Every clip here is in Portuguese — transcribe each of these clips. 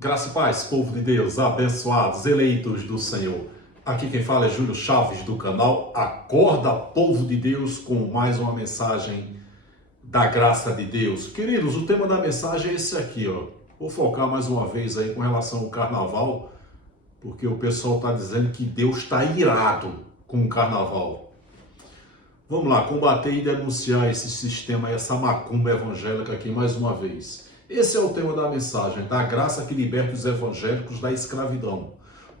Graça e paz, povo de Deus, abençoados, eleitos do Senhor. Aqui quem fala é Júlio Chaves do canal Acorda, povo de Deus, com mais uma mensagem da graça de Deus. Queridos, o tema da mensagem é esse aqui, ó. Vou focar mais uma vez aí com relação ao carnaval, porque o pessoal está dizendo que Deus está irado com o carnaval. Vamos lá, combater e denunciar esse sistema, essa macumba evangélica aqui mais uma vez. Esse é o tema da mensagem, da graça que liberta os evangélicos da escravidão.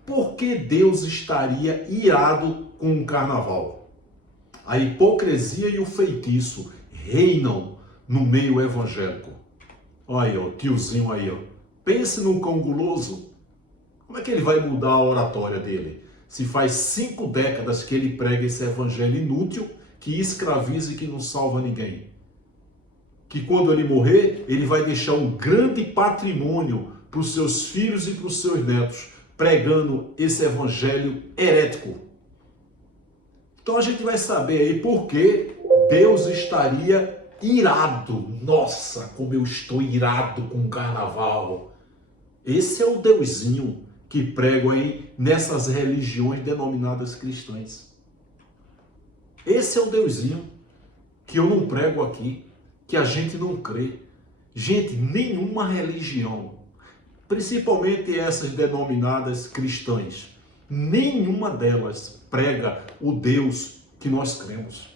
Por que Deus estaria irado com o carnaval? A hipocrisia e o feitiço reinam no meio evangélico. Olha aí, ó, tiozinho aí, ó. Pense num cão guloso. Como é que ele vai mudar a oratória dele? Se faz 5 décadas que ele prega esse evangelho inútil, que escraviza e que não salva ninguém. Que quando ele morrer, ele vai deixar um grande patrimônio para os seus filhos e para os seus netos, pregando esse evangelho herético. Então a gente vai saber aí por que Deus estaria irado. Nossa, como eu estou irado com o carnaval. Esse é o Deusinho que pregam aí nessas religiões denominadas cristãs. Esse é o Deusinho que eu não prego aqui, que a gente não crê. Gente, nenhuma religião, principalmente essas denominadas cristãs, nenhuma delas prega o Deus que nós cremos.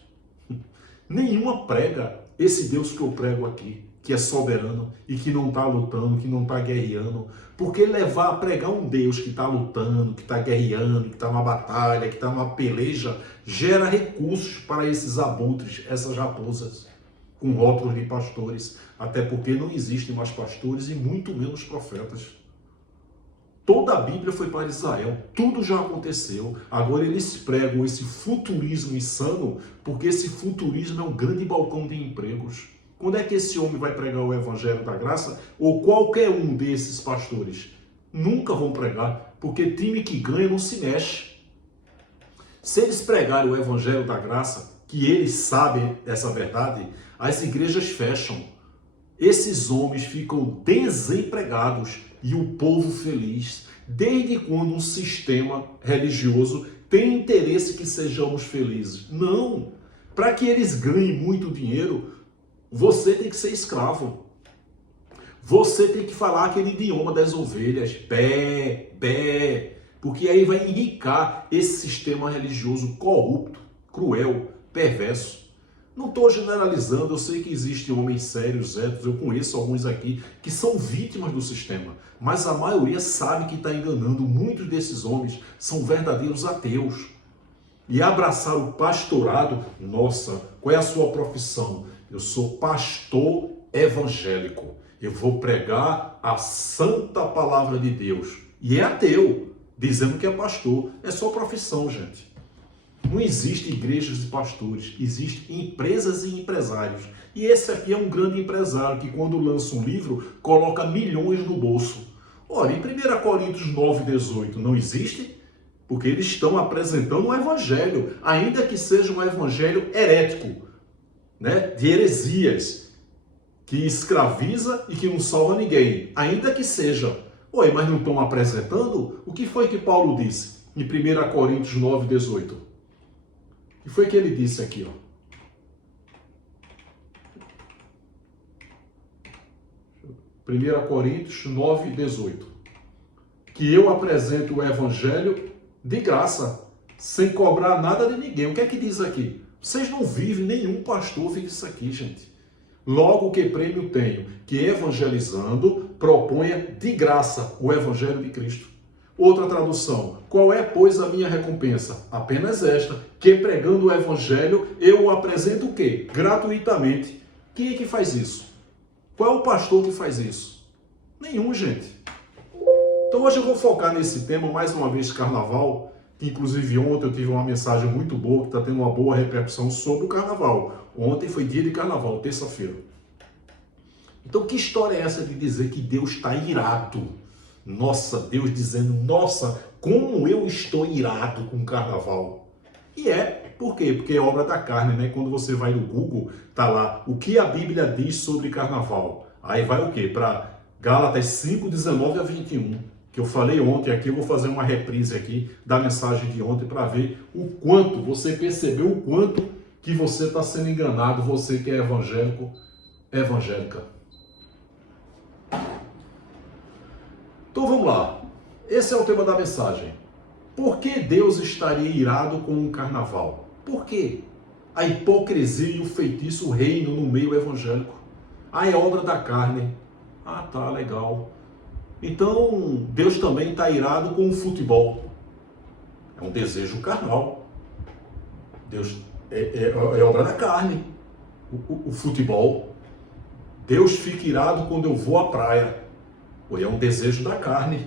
Nenhuma prega esse Deus que eu prego aqui, que é soberano e que não está lutando, que não está guerreando. Porque levar a pregar um Deus que está lutando, que está guerreando, que está numa batalha, que está numa peleja, gera recursos para esses abutres, essas raposas, com rótulos de pastores, até porque não existem mais pastores e muito menos profetas. Toda a Bíblia foi para Israel, tudo já aconteceu. Agora eles pregam esse futurismo insano, porque esse futurismo é um grande balcão de empregos. Quando é que esse homem vai pregar o evangelho da graça? Ou qualquer um desses pastores? Nunca vão pregar, porque time que ganha não se mexe. Se eles pregarem o evangelho da graça, que eles sabem essa verdade, as igrejas fecham. Esses homens ficam desempregados e o povo feliz. Desde quando um sistema religioso tem interesse que sejamos felizes? Não. Para que eles ganhem muito dinheiro, você tem que ser escravo. Você tem que falar aquele idioma das ovelhas. Bé, bé. Porque aí vai enricar esse sistema religioso corrupto, cruel, perverso. Não estou generalizando, eu sei que existem homens sérios, héteros, eu conheço alguns aqui que são vítimas do sistema, mas a maioria sabe que está enganando. Muitos desses homens são verdadeiros ateus. E abraçar o pastorado, nossa, qual é a sua profissão? Eu sou pastor evangélico, eu vou pregar a santa palavra de Deus. E é ateu, dizendo que é pastor, é só profissão, gente. Não existe igrejas e pastores, existem empresas e empresários. E esse aqui é um grande empresário que quando lança um livro, coloca milhões no bolso. Olha, em 1 Coríntios 9,18 não existe? Porque eles estão apresentando um evangelho, ainda que seja um evangelho herético, né? De heresias, que escraviza e que não salva ninguém, ainda que seja. Oi, mas não estão apresentando? O que foi que Paulo disse em 1 Coríntios 9,18? O que foi que ele disse aqui, ó? 1 Coríntios 9,18. Que eu apresento o evangelho de graça, sem cobrar nada de ninguém. O que é que diz aqui? Vocês não vivem, nenhum pastor vive isso aqui, gente. Logo, que prêmio tenho? Que evangelizando proponha de graça o evangelho de Cristo. Outra tradução, qual é, pois, a minha recompensa? Apenas esta, que pregando o evangelho, eu o apresento o quê? Gratuitamente. Quem é que faz isso? Qual é o pastor que faz isso? Nenhum, gente. Então hoje eu vou focar nesse tema, mais uma vez, carnaval, que inclusive ontem eu tive uma mensagem muito boa, que está tendo uma boa repercussão sobre o carnaval. Ontem foi dia de carnaval, terça-feira. Então que história é essa de dizer que Deus está irado? Nossa, Deus dizendo, nossa, como eu estou irado com o carnaval. E por quê? Porque é obra da carne, né? Quando você vai no Google, tá lá, o que a Bíblia diz sobre carnaval. Aí vai o quê? Para Gálatas 5, 19 a 21, que eu falei ontem aqui. Eu vou fazer uma reprise aqui da mensagem de ontem para ver o quanto você percebeu, o quanto que você está sendo enganado, você que é evangélico, evangélica. Então vamos lá. Esse é o tema da mensagem. Por que Deus estaria irado com o carnaval? Por quê? A hipocrisia e o feitiço reinam no meio evangélico. Ah, é obra da carne. Ah, tá, legal. Então, Deus também está irado com o futebol. É um desejo carnal. Deus é obra da carne. O futebol. Deus fica irado quando eu vou à praia. Ou é um desejo da carne.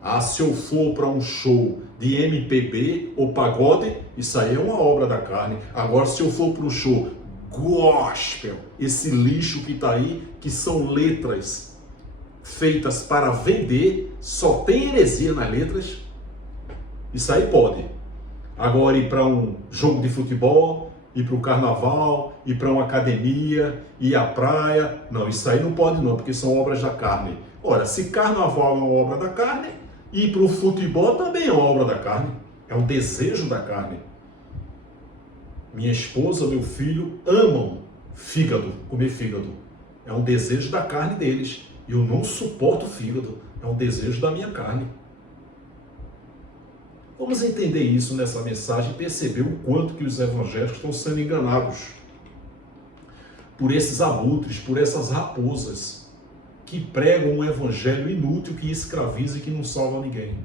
Ah, se eu for para um show de MPB ou pagode, isso aí é uma obra da carne. Agora, se eu for para um show gospel, esse lixo que está aí, que são letras feitas para vender, só tem heresia nas letras, isso aí pode. Agora, ir para um jogo de futebol, ir para o carnaval, ir para uma academia, ir à praia, não, isso aí não pode não, porque são obras da carne. Ora, se carnaval é uma obra da carne, ir para o futebol também é uma obra da carne, é um desejo da carne. Minha esposa, meu filho amam fígado, comer fígado. É um desejo da carne deles. Eu não suporto fígado, é um desejo da minha carne. Vamos entender isso nessa mensagem e perceber o quanto que os evangélicos estão sendo enganados por esses abutres, por essas raposas que pregam um evangelho inútil, que escraviza e que não salva ninguém.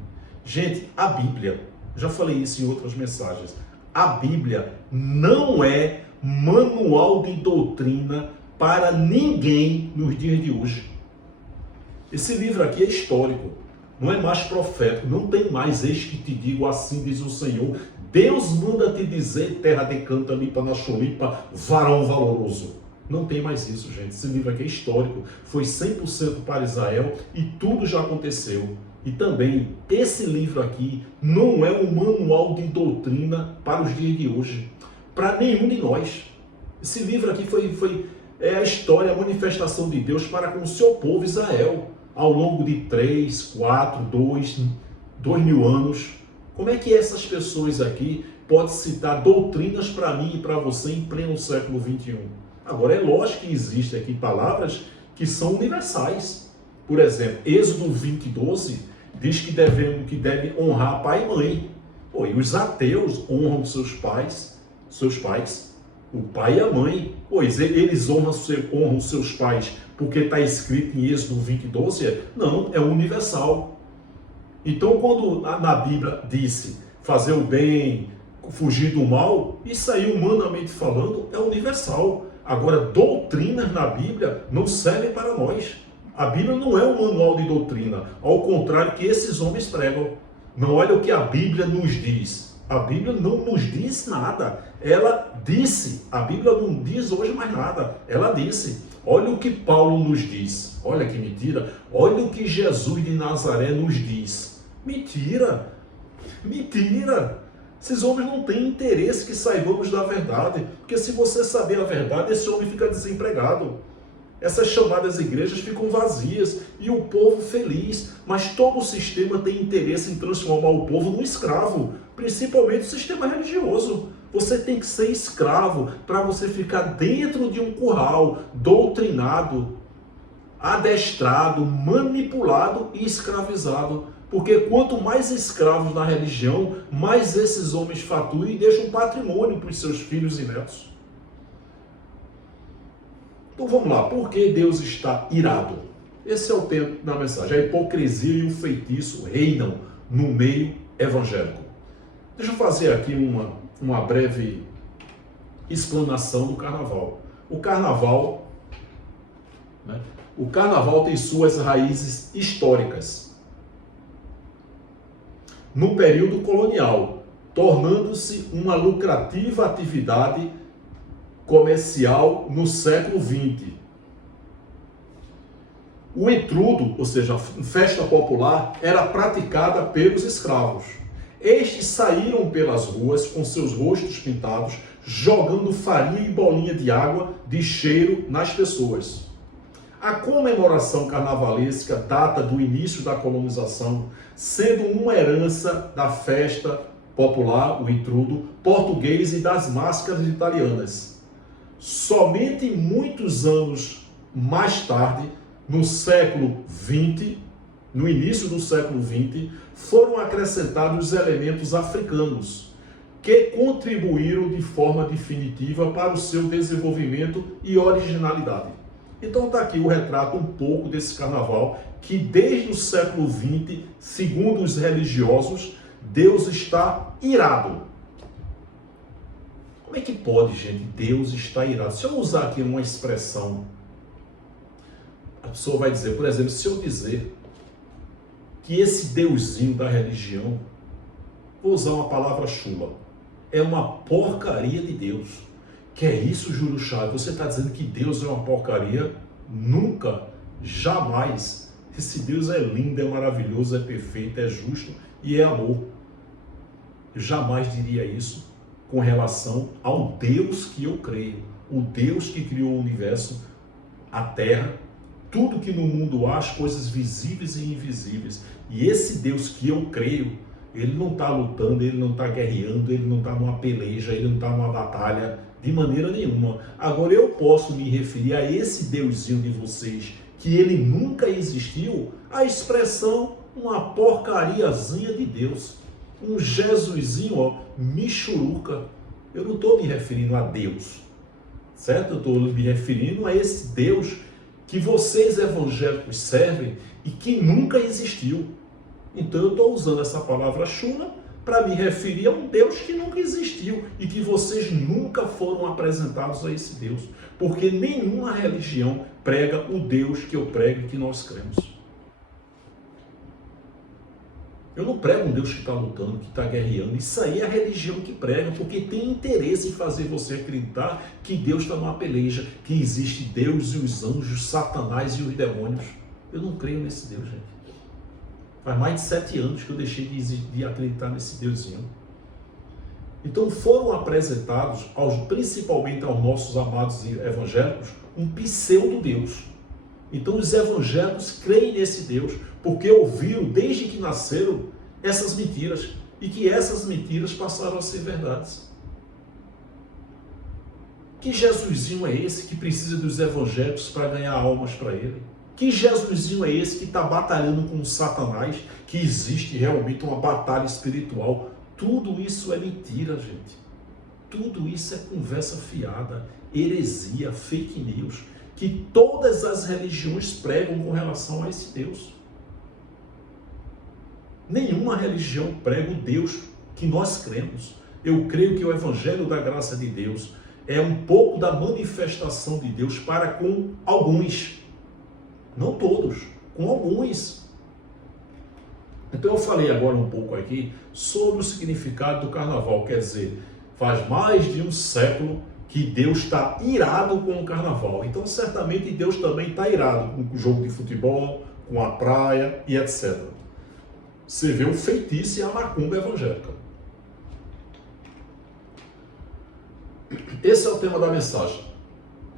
Gente, a Bíblia, já falei isso em outras mensagens, a Bíblia não é manual de doutrina para ninguém nos dias de hoje. Esse livro aqui é histórico, não é mais profético, não tem mais eis que te digo, assim diz o Senhor. Deus manda te dizer, terra de canta, lipa na cholipa, varão valoroso. Não tem mais isso, gente. Esse livro aqui é histórico, foi 100% para Israel e tudo já aconteceu. E também, esse livro aqui não é um manual de doutrina para os dias de hoje, para nenhum de nós. Esse livro aqui é a história, a manifestação de Deus para com o seu povo Israel, ao longo de 3, 4, 2 mil anos. Como é que essas pessoas aqui podem citar doutrinas para mim e para você em pleno século 21? Agora, é lógico que existem aqui palavras que são universais. Por exemplo, Êxodo 20, 12 diz que deve honrar pai e mãe. Pô, e os ateus honram seus pais, o pai e a mãe. Pois eles honram seus pais porque está escrito em Êxodo 20, 12? Não, é universal. Então, quando na Bíblia disse fazer o bem, fugir do mal, isso aí, humanamente falando, é universal. Agora, doutrinas na Bíblia não servem para nós. A Bíblia não é um manual de doutrina, ao contrário que esses homens pregam. Não, olha o que a Bíblia nos diz. A Bíblia não nos diz nada. Ela disse. A Bíblia não diz hoje mais nada. Ela disse. Olha o que Paulo nos diz. Olha que mentira. Olha o que Jesus de Nazaré nos diz. Mentira. Mentira. Esses homens não têm interesse que saibamos da verdade. Porque se você saber a verdade, esse homem fica desempregado. Essas chamadas igrejas ficam vazias e o povo feliz. Mas todo o sistema tem interesse em transformar o povo num escravo. Principalmente o sistema religioso. Você tem que ser escravo para você ficar dentro de um curral, doutrinado, adestrado, manipulado e escravizado. Porque quanto mais escravos na religião, mais esses homens faturam e deixam patrimônio para os seus filhos e netos. Então vamos lá, por que Deus está irado? Esse é o tema da mensagem. A hipocrisia e o feitiço reinam no meio evangélico. Deixa eu fazer aqui uma breve explanação do carnaval. O carnaval tem suas raízes históricas no período colonial, tornando-se uma lucrativa atividade comercial no século XX. O entrudo, ou seja, a festa popular, era praticada pelos escravos. Estes saíram pelas ruas com seus rostos pintados, jogando farinha e bolinha de água de cheiro nas pessoas. A comemoração carnavalesca data do início da colonização, sendo uma herança da festa popular, o intrudo, português e das máscaras italianas. Somente muitos anos mais tarde, no século XX, no início do século XX, foram acrescentados elementos africanos que contribuíram de forma definitiva para o seu desenvolvimento e originalidade. Então está aqui o retrato um pouco desse carnaval, que desde o século XX, segundo os religiosos, Deus está irado. Como é que pode, gente, Deus está irado? Se eu usar aqui uma expressão, a pessoa vai dizer, por exemplo, se eu dizer que esse deusinho da religião, vou usar uma palavra chula, é uma porcaria de Deus. Que é isso, Júlio Chaves? Você está dizendo que Deus é uma porcaria? Nunca, jamais. Esse Deus é lindo, é maravilhoso, é perfeito, é justo e é amor. Eu jamais diria isso com relação ao Deus que eu creio. O Deus que criou o universo, a terra, tudo que no mundo há, as coisas visíveis e invisíveis. E esse Deus que eu creio, ele não está lutando, ele não está guerreando, ele não está numa peleja, ele não está numa batalha, de maneira nenhuma. Agora eu posso me referir a esse Deusinho de vocês, que ele nunca existiu, a expressão uma porcariazinha de Deus. Um Jesusinho, ó, michuruca. Eu não estou me referindo a Deus, certo? Eu estou me referindo a esse Deus que vocês evangélicos servem e que nunca existiu. Então eu estou usando essa palavra chula para me referir a um Deus que nunca existiu e que vocês nunca foram apresentados a esse Deus. Porque nenhuma religião prega o Deus que eu prego e que nós cremos. Eu não prego um Deus que está lutando, que está guerreando. Isso aí é a religião que prega, porque tem interesse em fazer você acreditar que Deus está numa peleja, que existe Deus e os anjos, Satanás e os demônios. Eu não creio nesse Deus, gente. Faz mais de 7 anos que eu deixei de acreditar nesse Deusinho. Então foram apresentados, principalmente aos nossos amados evangélicos, um pseudo-Deus. Então os evangélicos creem nesse Deus, porque ouviram desde que nasceram essas mentiras, e que essas mentiras passaram a ser verdades. Que Jesusinho é esse que precisa dos evangélicos para ganhar almas para ele? Que Jesusinho é esse que está batalhando com Satanás, que existe realmente uma batalha espiritual? Tudo isso é mentira, gente. Tudo isso é conversa fiada, heresia, fake news, que todas as religiões pregam com relação a esse Deus. Nenhuma religião prega o Deus que nós cremos. Eu creio que o Evangelho da Graça de Deus é um pouco da manifestação de Deus para com alguns. Não todos, com alguns. Então eu falei agora um pouco aqui sobre o significado do carnaval. Quer dizer, faz mais de um século que Deus está irado com o carnaval. Então certamente Deus também está irado com o jogo de futebol, com a praia e etc. Você vê o feitiço e a macumba evangélica. Esse é o tema da mensagem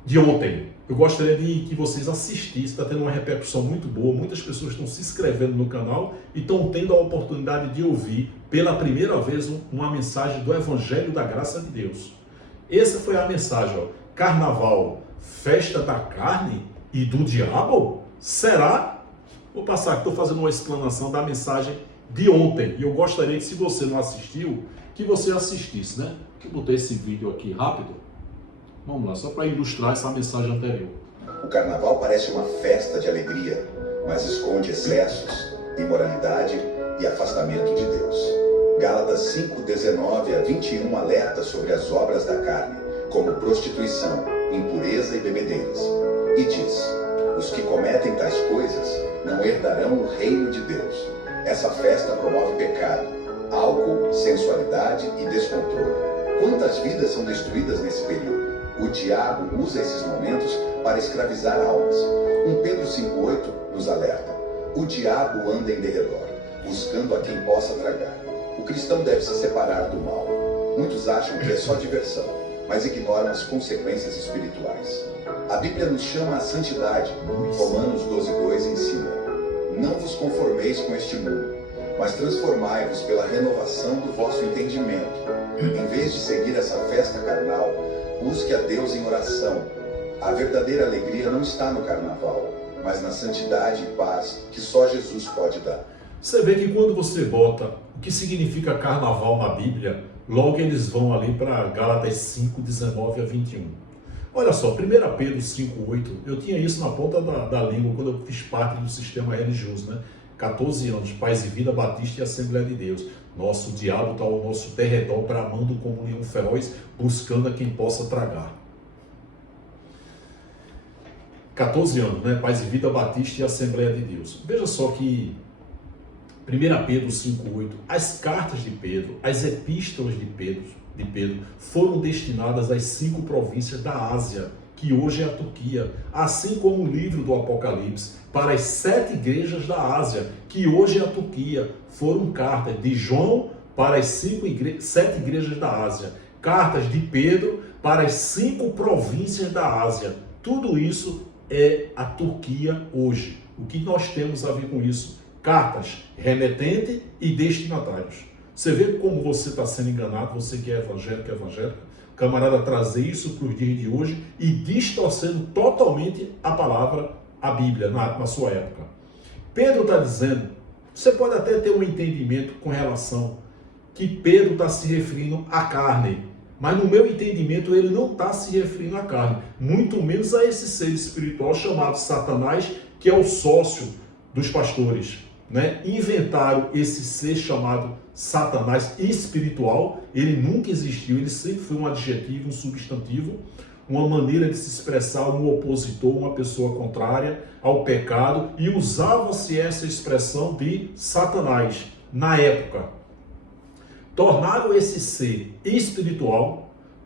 de ontem. Eu gostaria de que vocês assistissem, está tendo uma repercussão muito boa, muitas pessoas estão se inscrevendo no canal e estão tendo a oportunidade de ouvir pela primeira vez uma mensagem do Evangelho da Graça de Deus. Essa foi a mensagem, ó. Carnaval, festa da carne e do diabo? Será? Vou passar aqui, estou fazendo uma explanação da mensagem de ontem. E eu gostaria que, se você não assistiu, que você assistisse, né? Eu botei esse vídeo aqui rápido. Vamos lá, só para ilustrar essa mensagem anterior. O carnaval parece uma festa de alegria, mas esconde excessos, imoralidade e afastamento de Deus. Gálatas 5, 19 a 21 alerta sobre as obras da carne, como prostituição, impureza e bebedeiras. E diz: os que cometem tais coisas não herdarão o reino de Deus. Essa festa promove pecado, álcool, sensualidade e descontrole. Quantas vidas são destruídas nesse período? O diabo usa esses momentos para escravizar almas. 1 Pedro 5,8 nos alerta: o diabo anda em derredor, buscando a quem possa tragar. O cristão deve se separar do mal. Muitos acham que é só diversão, mas ignoram as consequências espirituais. A Bíblia nos chama à santidade. Romanos 12:2 ensina: não vos conformeis com este mundo, mas transformai-vos pela renovação do vosso entendimento. Em vez de seguir essa festa carnal, busque a Deus em oração. A verdadeira alegria não está no carnaval, mas na santidade e paz que só Jesus pode dar. Você vê que quando você bota o que significa carnaval na Bíblia, logo eles vão ali para Gálatas 5:19-21. Olha só, 1 Pedro 5:8, eu tinha isso na ponta da língua quando eu fiz parte do sistema religioso, né? 14 anos, Paz e Vida Batista e Assembleia de Deus. Nosso diabo está ao nosso derredor, bramando como um leão feroz, buscando a quem possa tragar. 14 anos, né? Paz e Vida Batista e Assembleia de Deus. Veja só que 1 Pedro 5:8, as cartas de Pedro, as epístolas de Pedro foram destinadas às 5 províncias da Ásia, que hoje é a Turquia, assim como o livro do Apocalipse, para as 7 igrejas da Ásia, que hoje é a Turquia. Foram cartas de João para as 7 igrejas da Ásia, cartas de Pedro para as 5 províncias da Ásia. Tudo isso é a Turquia hoje. O que nós temos a ver com isso? Cartas, remetente e destinatários. Você vê como você está sendo enganado, você que é evangélica, camarada, trazer isso para os dias de hoje e distorcendo totalmente a palavra, a Bíblia, na sua época. Pedro está dizendo, você pode até ter um entendimento com relação que Pedro está se referindo à carne, mas no meu entendimento ele não está se referindo à carne, muito menos a esse ser espiritual chamado Satanás, que é o sócio dos pastores, né? Inventaram esse ser chamado Satanás espiritual. Ele nunca existiu, ele sempre foi um adjetivo, um substantivo, uma maneira de se expressar um opositor, uma pessoa contrária ao pecado, e usava-se essa expressão de Satanás na época. Tornaram esse ser espiritual,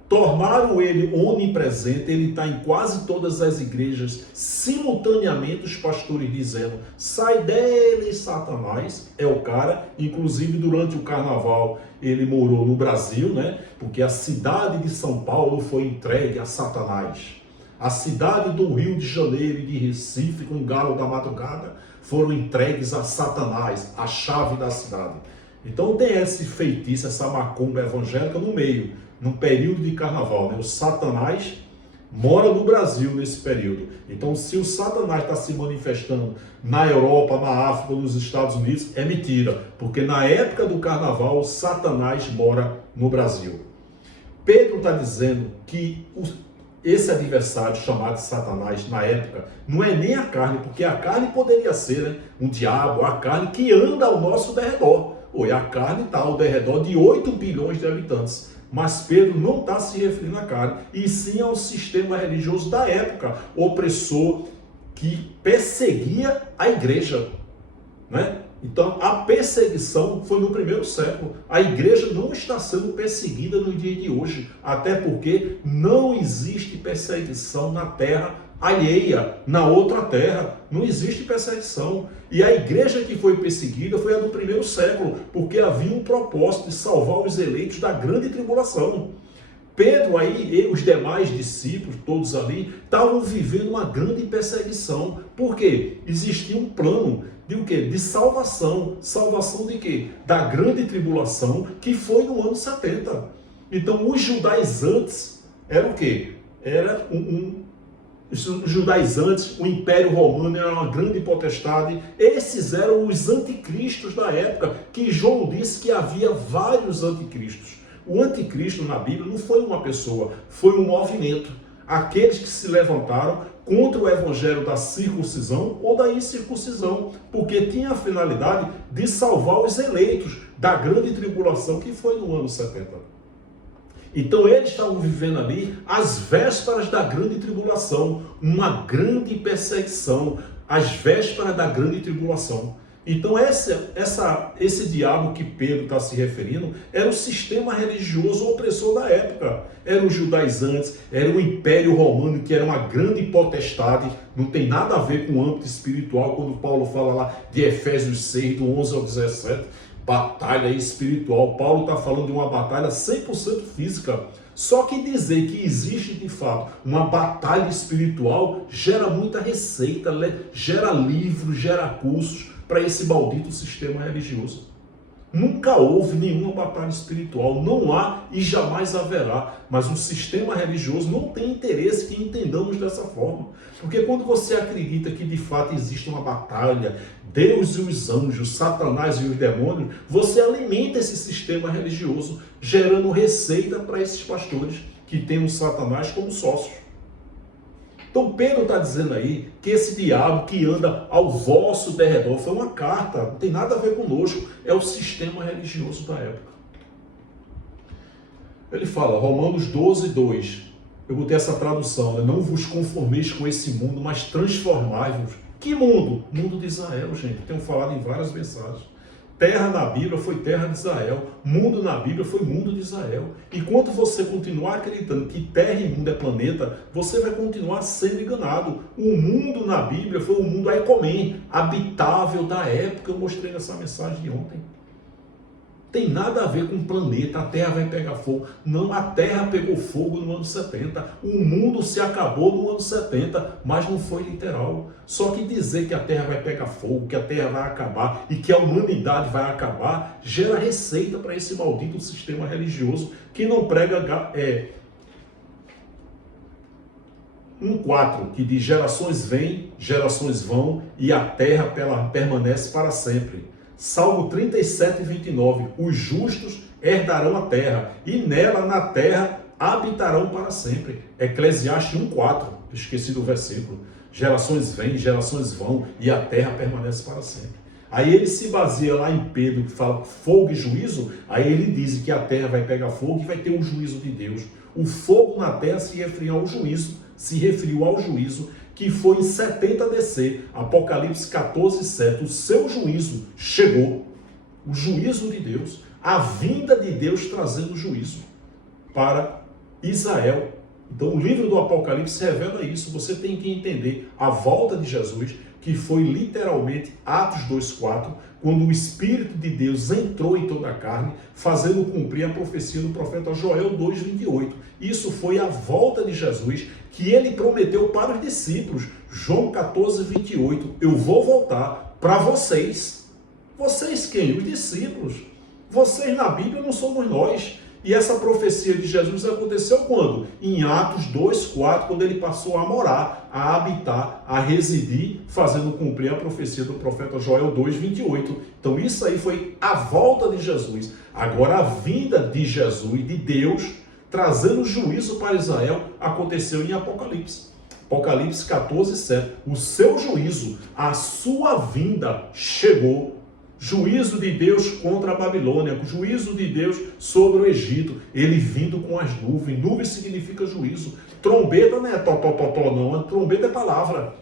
tornaram ele onipresente, ele está em quase todas as igrejas, simultaneamente os pastores dizendo, sai dele, Satanás, é o cara. Inclusive durante o carnaval ele morou no Brasil, né? Porque a cidade de São Paulo foi entregue a Satanás. A cidade do Rio de Janeiro e de Recife, com o galo da madrugada, foram entregues a Satanás, a chave da cidade. Então tem esse feitiço, essa macumba evangélica no meio, num período de carnaval, né? O Satanás mora no Brasil nesse período. Então, se o Satanás está se manifestando na Europa, na África, nos Estados Unidos, é mentira, porque na época do carnaval, o Satanás mora no Brasil. Pedro está dizendo que esse adversário chamado Satanás, na época, não é nem a carne, porque a carne poderia ser, né, um diabo, a carne que anda ao nosso derredor. Oi, a carne está ao derredor de 8 bilhões de habitantes. Mas Pedro não está se referindo à carne, e sim ao sistema religioso da época, opressor, que perseguia a igreja, né? Então, a perseguição foi no 1º século. A igreja não está sendo perseguida nos dias de hoje, até porque não existe perseguição na terra alheia, na outra terra. Não existe perseguição. E a igreja que foi perseguida foi a do 1º século, porque havia um propósito de salvar os eleitos da grande tribulação. Pedro aí, e os demais discípulos, todos ali, estavam vivendo uma grande perseguição. Por quê? Existia um plano de o quê? De salvação. Salvação de quê? Da grande tribulação, que foi no ano 70. Então, os judaizantes eram o quê? Era os judaizantes, o Império Romano era uma grande potestade. Esses eram os anticristos da época, que João disse que havia vários anticristos. O anticristo na Bíblia não foi uma pessoa, foi um movimento. Aqueles que se levantaram contra o evangelho da circuncisão ou da incircuncisão, porque tinha a finalidade de salvar os eleitos da grande tribulação, que foi no ano 70. Então eles estavam vivendo ali as vésperas da grande tribulação, uma grande perseguição, as vésperas da grande tribulação. Então esse diabo que Pedro está se referindo era o sistema religioso opressor da época. Eram os judaizantes, era o Império Romano, que era uma grande potestade. Não tem nada a ver com o âmbito espiritual, quando Paulo fala lá de Efésios 6, do 11 ao 17, batalha espiritual. Paulo está falando de uma batalha 100% física. Só que dizer que existe de fato uma batalha espiritual gera muita receita, gera livros, gera cursos para esse maldito sistema religioso. Nunca houve nenhuma batalha espiritual, não há e jamais haverá, mas o sistema religioso não tem interesse que entendamos dessa forma. Porque quando você acredita que de fato existe uma batalha, Deus e os anjos, Satanás e os demônios, você alimenta esse sistema religioso, gerando receita para esses pastores que têm o Satanás como sócios. Então Pedro está dizendo aí que esse diabo que anda ao vosso derredor foi uma carta, não tem nada a ver conosco, é o sistema religioso da época. Ele fala, Romanos 12, 2, eu botei essa tradução, né? Não vos conformeis com esse mundo, mas transformai-vos. Que mundo? Mundo de Israel, gente, tenho falado em várias mensagens. Terra na Bíblia foi terra de Israel, mundo na Bíblia foi mundo de Israel. Enquanto você continuar acreditando que terra e mundo é planeta, você vai continuar sendo enganado. O mundo na Bíblia foi o mundo Aikomen, habitável da época, eu mostrei nessa mensagem de ontem. Tem nada a ver com o planeta, a Terra vai pegar fogo. Não, a Terra pegou fogo no ano 70. O mundo se acabou no ano 70, mas não foi literal. Só que dizer que a Terra vai pegar fogo, que a Terra vai acabar e que a humanidade vai acabar, gera receita para esse maldito sistema religioso que não prega 1:4, que diz gerações vêm, gerações vão e a Terra permanece para sempre. Salmo 37, 29, os justos herdarão a terra, e nela, na terra, habitarão para sempre. Eclesiastes 1:4, esqueci do versículo. Gerações vêm, gerações vão, e a terra permanece para sempre. Aí ele se baseia lá em Pedro, que fala fogo e juízo, aí ele diz que a terra vai pegar fogo e vai ter o juízo de Deus. O fogo na terra se referiu ao juízo, que foi em 70 DC, Apocalipse 14, 7, o seu juízo chegou, o juízo de Deus, a vinda de Deus trazendo juízo para Israel. Então o livro do Apocalipse revela isso, você tem que entender a volta de Jesus, que foi literalmente Atos 2:4, quando o Espírito de Deus entrou em toda a carne, fazendo cumprir a profecia do profeta Joel 2:28. Isso foi a volta de Jesus, que ele prometeu para os discípulos. João 14:28, eu vou voltar para vocês. Vocês quem? Os discípulos. Vocês na Bíblia não somos nós. E essa profecia de Jesus aconteceu quando? Em Atos 2:4, quando ele passou a morar, a habitar, a residir, fazendo cumprir a profecia do profeta Joel 2:28. Então isso aí foi a volta de Jesus. Agora a vinda de Jesus, de Deus, trazendo juízo para Israel, aconteceu em Apocalipse. Apocalipse 14:7. O seu juízo, a sua vinda chegou. Juízo de Deus contra a Babilônia, juízo de Deus sobre o Egito, ele vindo com as nuvens. Nuvem significa juízo. Trombeta não é tó, não, trombeta é palavra.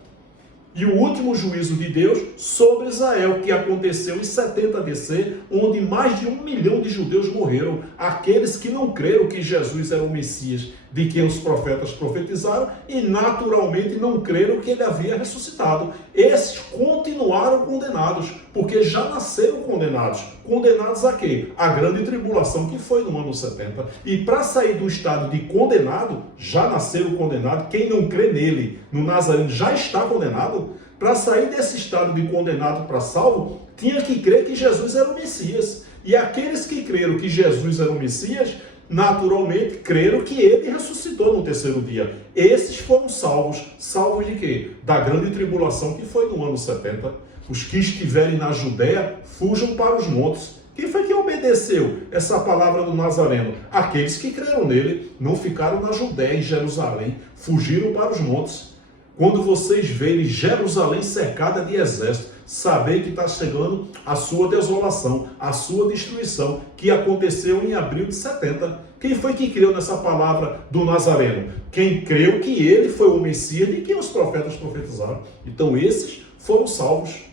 E o último juízo de Deus sobre Israel, que aconteceu em 70 DC, onde mais de 1 milhão de judeus morreram, aqueles que não creram que Jesus era o Messias, de quem os profetas profetizaram, e naturalmente não creram que ele havia ressuscitado. Esses continuaram condenados, porque já nasceram condenados. Condenados a quê? A grande tribulação que foi no ano 70. E para sair do estado de condenado, já nasceram condenados. Quem não crê nele, no Nazareno, já está condenado. Para sair desse estado de condenado para salvo, tinha que crer que Jesus era o Messias. E aqueles que creram que Jesus era o Messias, naturalmente creram que ele ressuscitou no terceiro dia. Esses foram salvos. Salvos de quê? Da grande tribulação que foi no ano 70. Os que estiverem na Judéia, fujam para os montes. Quem foi que obedeceu essa palavra do Nazareno? Aqueles que creram nele, não ficaram na Judéia, em Jerusalém, fugiram para os montes. Quando vocês verem Jerusalém cercada de exército, sabei que está chegando a sua desolação, a sua destruição, que aconteceu em abril de 70. Quem foi que creu nessa palavra do Nazareno? Quem creu que ele foi o Messias de quem os profetas profetizaram. Então esses foram salvos.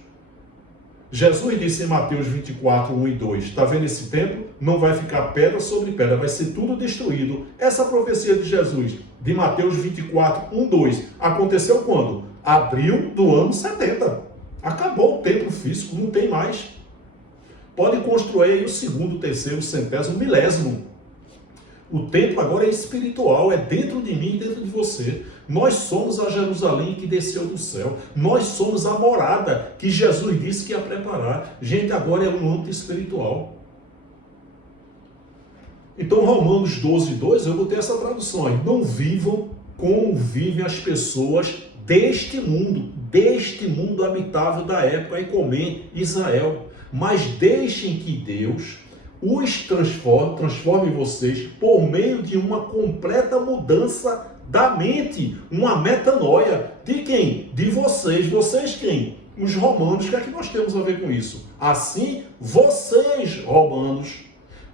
Jesus disse em Mateus 24, 1 e 2, está vendo esse templo? Não vai ficar pedra sobre pedra, vai ser tudo destruído. Essa profecia de Jesus, de Mateus 24, 1, 2, aconteceu quando? Abril do ano 70. Acabou o templo físico, não tem mais. Pode construir aí o segundo, terceiro, centésimo, milésimo. O templo agora é espiritual, é dentro de mim e dentro de você. Nós somos a Jerusalém que desceu do céu. Nós somos a morada que Jesus disse que ia preparar. Gente, agora é um âmbito espiritual. Então, Romanos 12, 2, eu botei essa tradução aí. Não vivam como vivem as pessoas deste mundo habitável da época e comem Israel. Mas deixem que Deus os transforme vocês por meio de uma completa mudança da mente, uma metanoia. De quem? De vocês. Vocês quem? Os romanos. O que é que nós temos a ver com isso? Assim, vocês, romanos,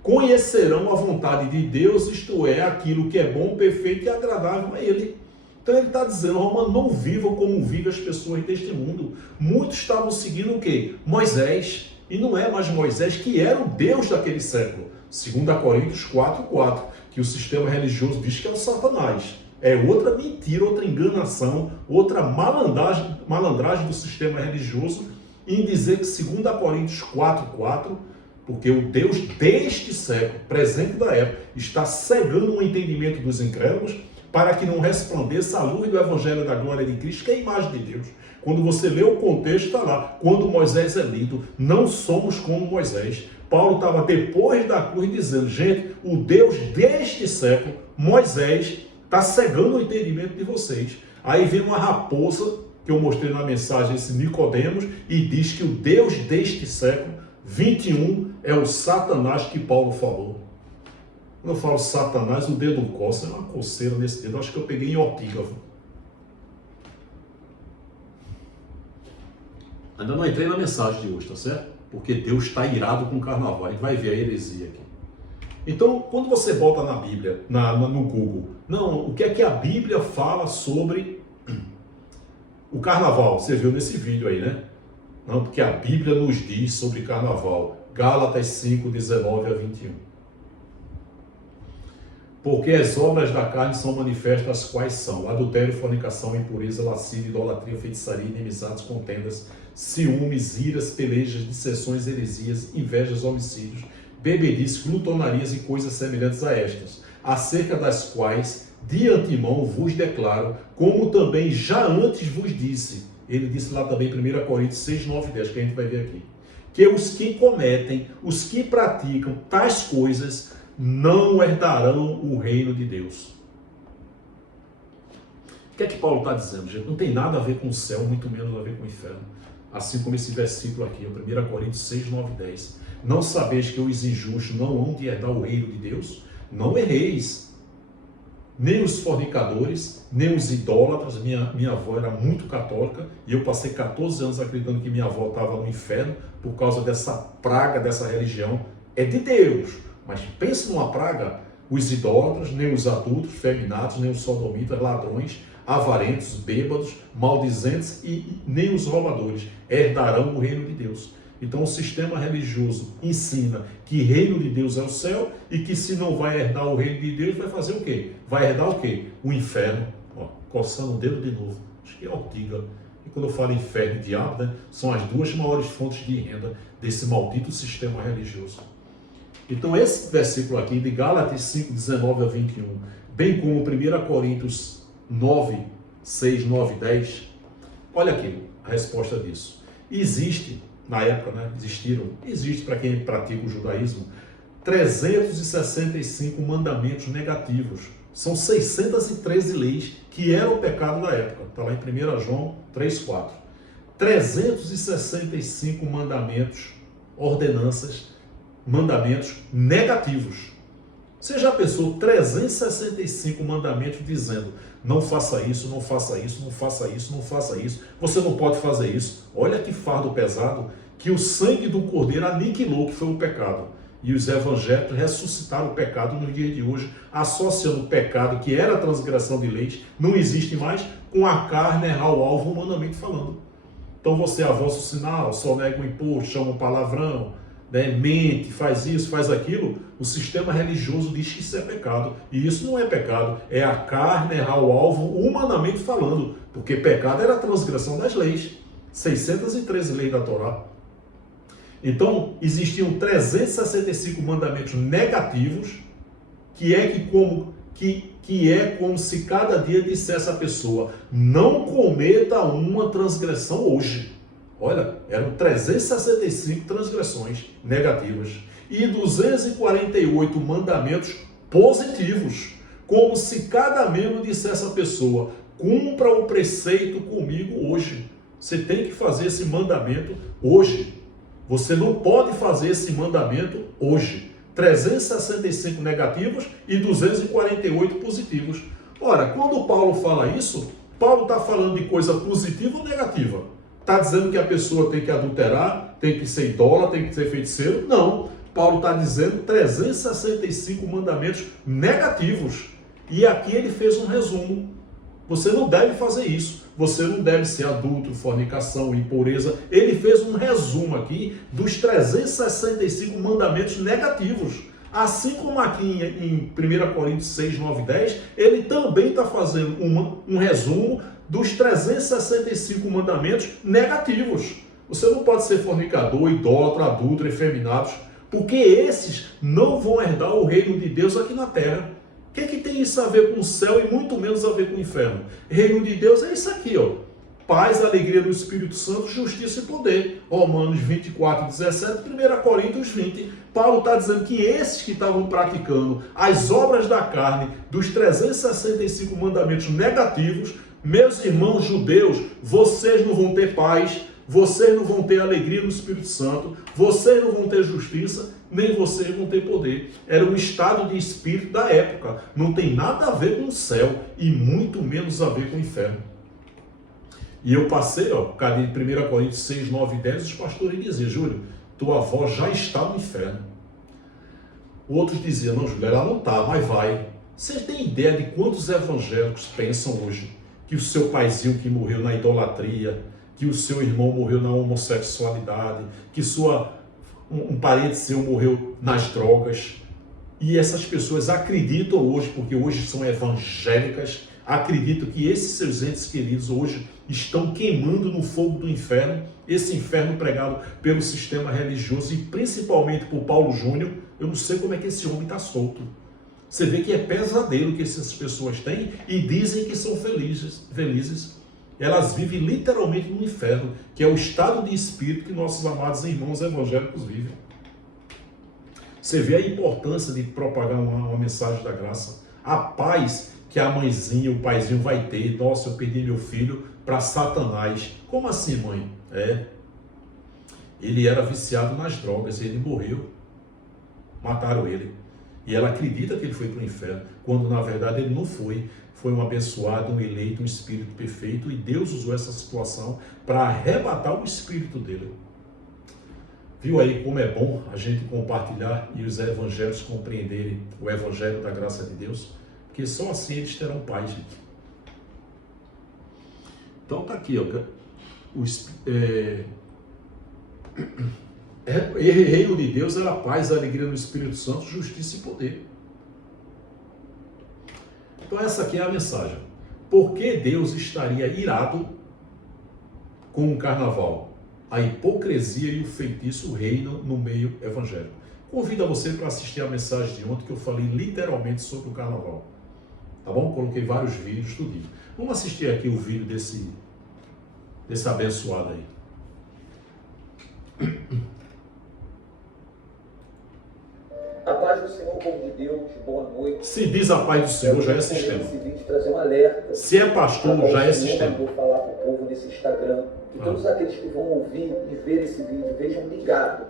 conhecerão a vontade de Deus, isto é, aquilo que é bom, perfeito e agradável a Ele. Então ele está dizendo, Romano, não vivam como vivem as pessoas deste mundo. Muitos estavam seguindo o quê? Moisés. E não é mais Moisés, que era o Deus daquele século. 2 Coríntios 4:4, que o sistema religioso diz que é o Satanás. É outra mentira, outra enganação, outra malandragem do sistema religioso em dizer que 2 Coríntios 4:4, porque o Deus deste século, presente da época, está cegando o entendimento dos incrédulos para que não resplandeça a luz do Evangelho da glória de Cristo, que é a imagem de Deus. Quando você lê o contexto, está lá. Quando Moisés é lido, não somos como Moisés. Paulo estava depois da cruz dizendo, gente, o Deus deste século, Moisés, está cegando o entendimento de vocês. Aí vem uma raposa, que eu mostrei na mensagem, esse Nicodemos, e diz que o Deus deste século, 21, é o Satanás que Paulo falou. Quando eu falo Satanás, o dedo coça, é uma coceira nesse dedo. Acho que eu peguei em ortígavo. Ainda não entrei na mensagem de hoje, tá certo? Porque Deus está irado com o carnaval. A gente vai ver a heresia aqui. Então, quando você bota na Bíblia, no Google, não, o que é que a Bíblia fala sobre o carnaval? Você viu nesse vídeo aí, né? Não, porque a Bíblia nos diz sobre carnaval. Gálatas 5, 19 a 21. Porque as obras da carne são manifestas, quais são? Adultério, fornicação, impureza, lascívia, idolatria, feitiçaria, inimizades, contendas, ciúmes, iras, pelejas, dissensões, heresias, invejas, homicídios, bebedice, glutonarias e coisas semelhantes a estas, acerca das quais de antemão vos declaro, como também já antes vos disse. Ele disse lá também, 1 Coríntios 6, 9 e 10, que a gente vai ver aqui, que os que cometem, os que praticam tais coisas, não herdarão o reino de Deus. O que é que Paulo está dizendo, gente? Não tem nada a ver com o céu, muito menos a ver com o inferno. Assim como esse versículo aqui, 1 Coríntios 6, 9 e 10. Não sabeis que os injustos não hão de herdar o reino de Deus? Não erreis. Nem os fornicadores, nem os idólatras. Minha avó era muito católica e eu passei 14 anos acreditando que minha avó estava no inferno por causa dessa praga, dessa religião. É de Deus. Mas pense numa praga, os idólatras, nem os adultos, feminados, nem os sodomitas, ladrões, avarentos, bêbados, maldizentes e nem os roubadores herdarão o reino de Deus. Então o sistema religioso ensina que reino de Deus é o céu e que se não vai herdar o reino de Deus, vai fazer o quê? Vai herdar o quê? O inferno. Ó, coçando o dedo de novo. Acho que é ortiga. E quando eu falo inferno e diabo, né, são as duas maiores fontes de renda desse maldito sistema religioso. Então esse versículo aqui de Gálatas 5, 19 a 21, bem como 1 Coríntios 9, 6, 9 e 10, olha aqui a resposta disso. Existe, na época, né, existe para quem pratica o judaísmo, 365 mandamentos negativos. São 613 leis que eram o pecado da época. Está lá em 1 João 3, 4. 365 mandamentos, ordenanças, mandamentos negativos. Você já pensou 365 mandamentos dizendo não faça isso, não faça isso, não faça isso, não faça isso, você não pode fazer isso. Olha que fardo pesado que o sangue do Cordeiro aniquilou, que foi o pecado. E os evangélicos ressuscitaram o pecado no dia de hoje, associando o pecado, que era a transgressão de leis, não existe mais, com a carne errar o alvo humanamente falando. Então você avança o sinal, só nega o imposto, chama o palavrão, né, mente, faz isso, faz aquilo, o sistema religioso diz que isso é pecado. E isso não é pecado, é a carne errar o alvo humanamente falando, porque pecado era a transgressão das leis, 613 leis da Torá. Então, existiam 365 mandamentos negativos que é como se cada dia dissesse a pessoa: não cometa uma transgressão hoje. Olha, eram 365 transgressões negativas e 248 mandamentos positivos, como se cada membro dissesse à pessoa: cumpra o preceito comigo hoje. Você tem que fazer esse mandamento hoje. Você não pode fazer esse mandamento hoje. 365 negativos e 248 positivos. Ora, quando Paulo fala isso, Paulo está falando de coisa positiva ou negativa? Está dizendo que a pessoa tem que adulterar, tem que ser idólatra, tem que ser feiticeiro? Não. Paulo está dizendo 365 mandamentos negativos. E aqui ele fez um resumo. Você não deve fazer isso. Você não deve ser adulto, fornicação, impureza. Ele fez um resumo aqui dos 365 mandamentos negativos. Assim como aqui em 1 Coríntios 6, 9 e 10, ele também está fazendo um resumo dos 365 mandamentos negativos. Você não pode ser fornicador, idólatra, adúltero, efeminados, porque esses não vão herdar o reino de Deus aqui na terra. O que tem isso a ver com o céu e muito menos a ver com o inferno? Reino de Deus é isso aqui, ó. Paz, alegria do Espírito Santo, justiça e poder. Romanos 24, 17, 1 Coríntios 20. Paulo está dizendo que esses que estavam praticando as obras da carne, dos 365 mandamentos negativos, meus irmãos judeus, vocês não vão ter paz, vocês não vão ter alegria no Espírito Santo, vocês não vão ter justiça, nem vocês vão ter poder. Era um estado de espírito da época. Não tem nada a ver com o céu e muito menos a ver com o inferno. E eu passei, ó, cadê 1 Coríntios 6, 9 e 10, os pastores diziam: Júlio, tua avó já está no inferno. Outros diziam: não, Júlio, ela não está, mas vai. Vocês têm ideia de quantos evangélicos pensam hoje que o seu paizinho que morreu na idolatria, que o seu irmão morreu na homossexualidade, que um parente seu morreu nas drogas? E essas pessoas acreditam hoje, porque hoje são evangélicas, acreditam que esses seus entes queridos hoje estão queimando no fogo do inferno, esse inferno pregado pelo sistema religioso e principalmente por Paulo Júnior. Eu não sei como é que esse homem está solto. Você vê que é pesadelo que essas pessoas têm e dizem que são felizes. Elas vivem literalmente no inferno, que é o estado de espírito que nossos amados irmãos evangélicos vivem. Você vê a importância de propagar uma mensagem da graça. A paz que a mãezinha, o paizinho vai ter: nossa, eu perdi meu filho para Satanás. Como assim, mãe? Ele era viciado nas drogas, ele morreu. Mataram ele. E ela acredita que ele foi para o inferno, quando na verdade ele não foi. Foi um abençoado, um eleito, um espírito perfeito, e Deus usou essa situação para arrebatar o espírito dele. Viu aí como é bom a gente compartilhar e os evangélicos compreenderem o evangelho da graça de Deus? Porque só assim eles terão paz, gente. Então tá aqui, ó. Reino de Deus era paz, alegria no Espírito Santo, justiça e poder. Então essa aqui é a mensagem. Por que Deus estaria irado com o carnaval? A hipocrisia e o feitiço reinam no meio evangélico. Convido a você para assistir a mensagem de ontem, que eu falei literalmente sobre o carnaval. Tá bom? Coloquei vários vídeos, tudo. Vamos assistir aqui o vídeo desse abençoado aí. A paz do Senhor, povo de Deus, boa noite. Se diz a paz do Senhor, já é sistema. Esse vídeo trazer um alerta. Se é pastor, já é sistema. Eu vou falar para o povo nesse Instagram. E todos aqueles que vão ouvir e ver esse vídeo, vejam ligado.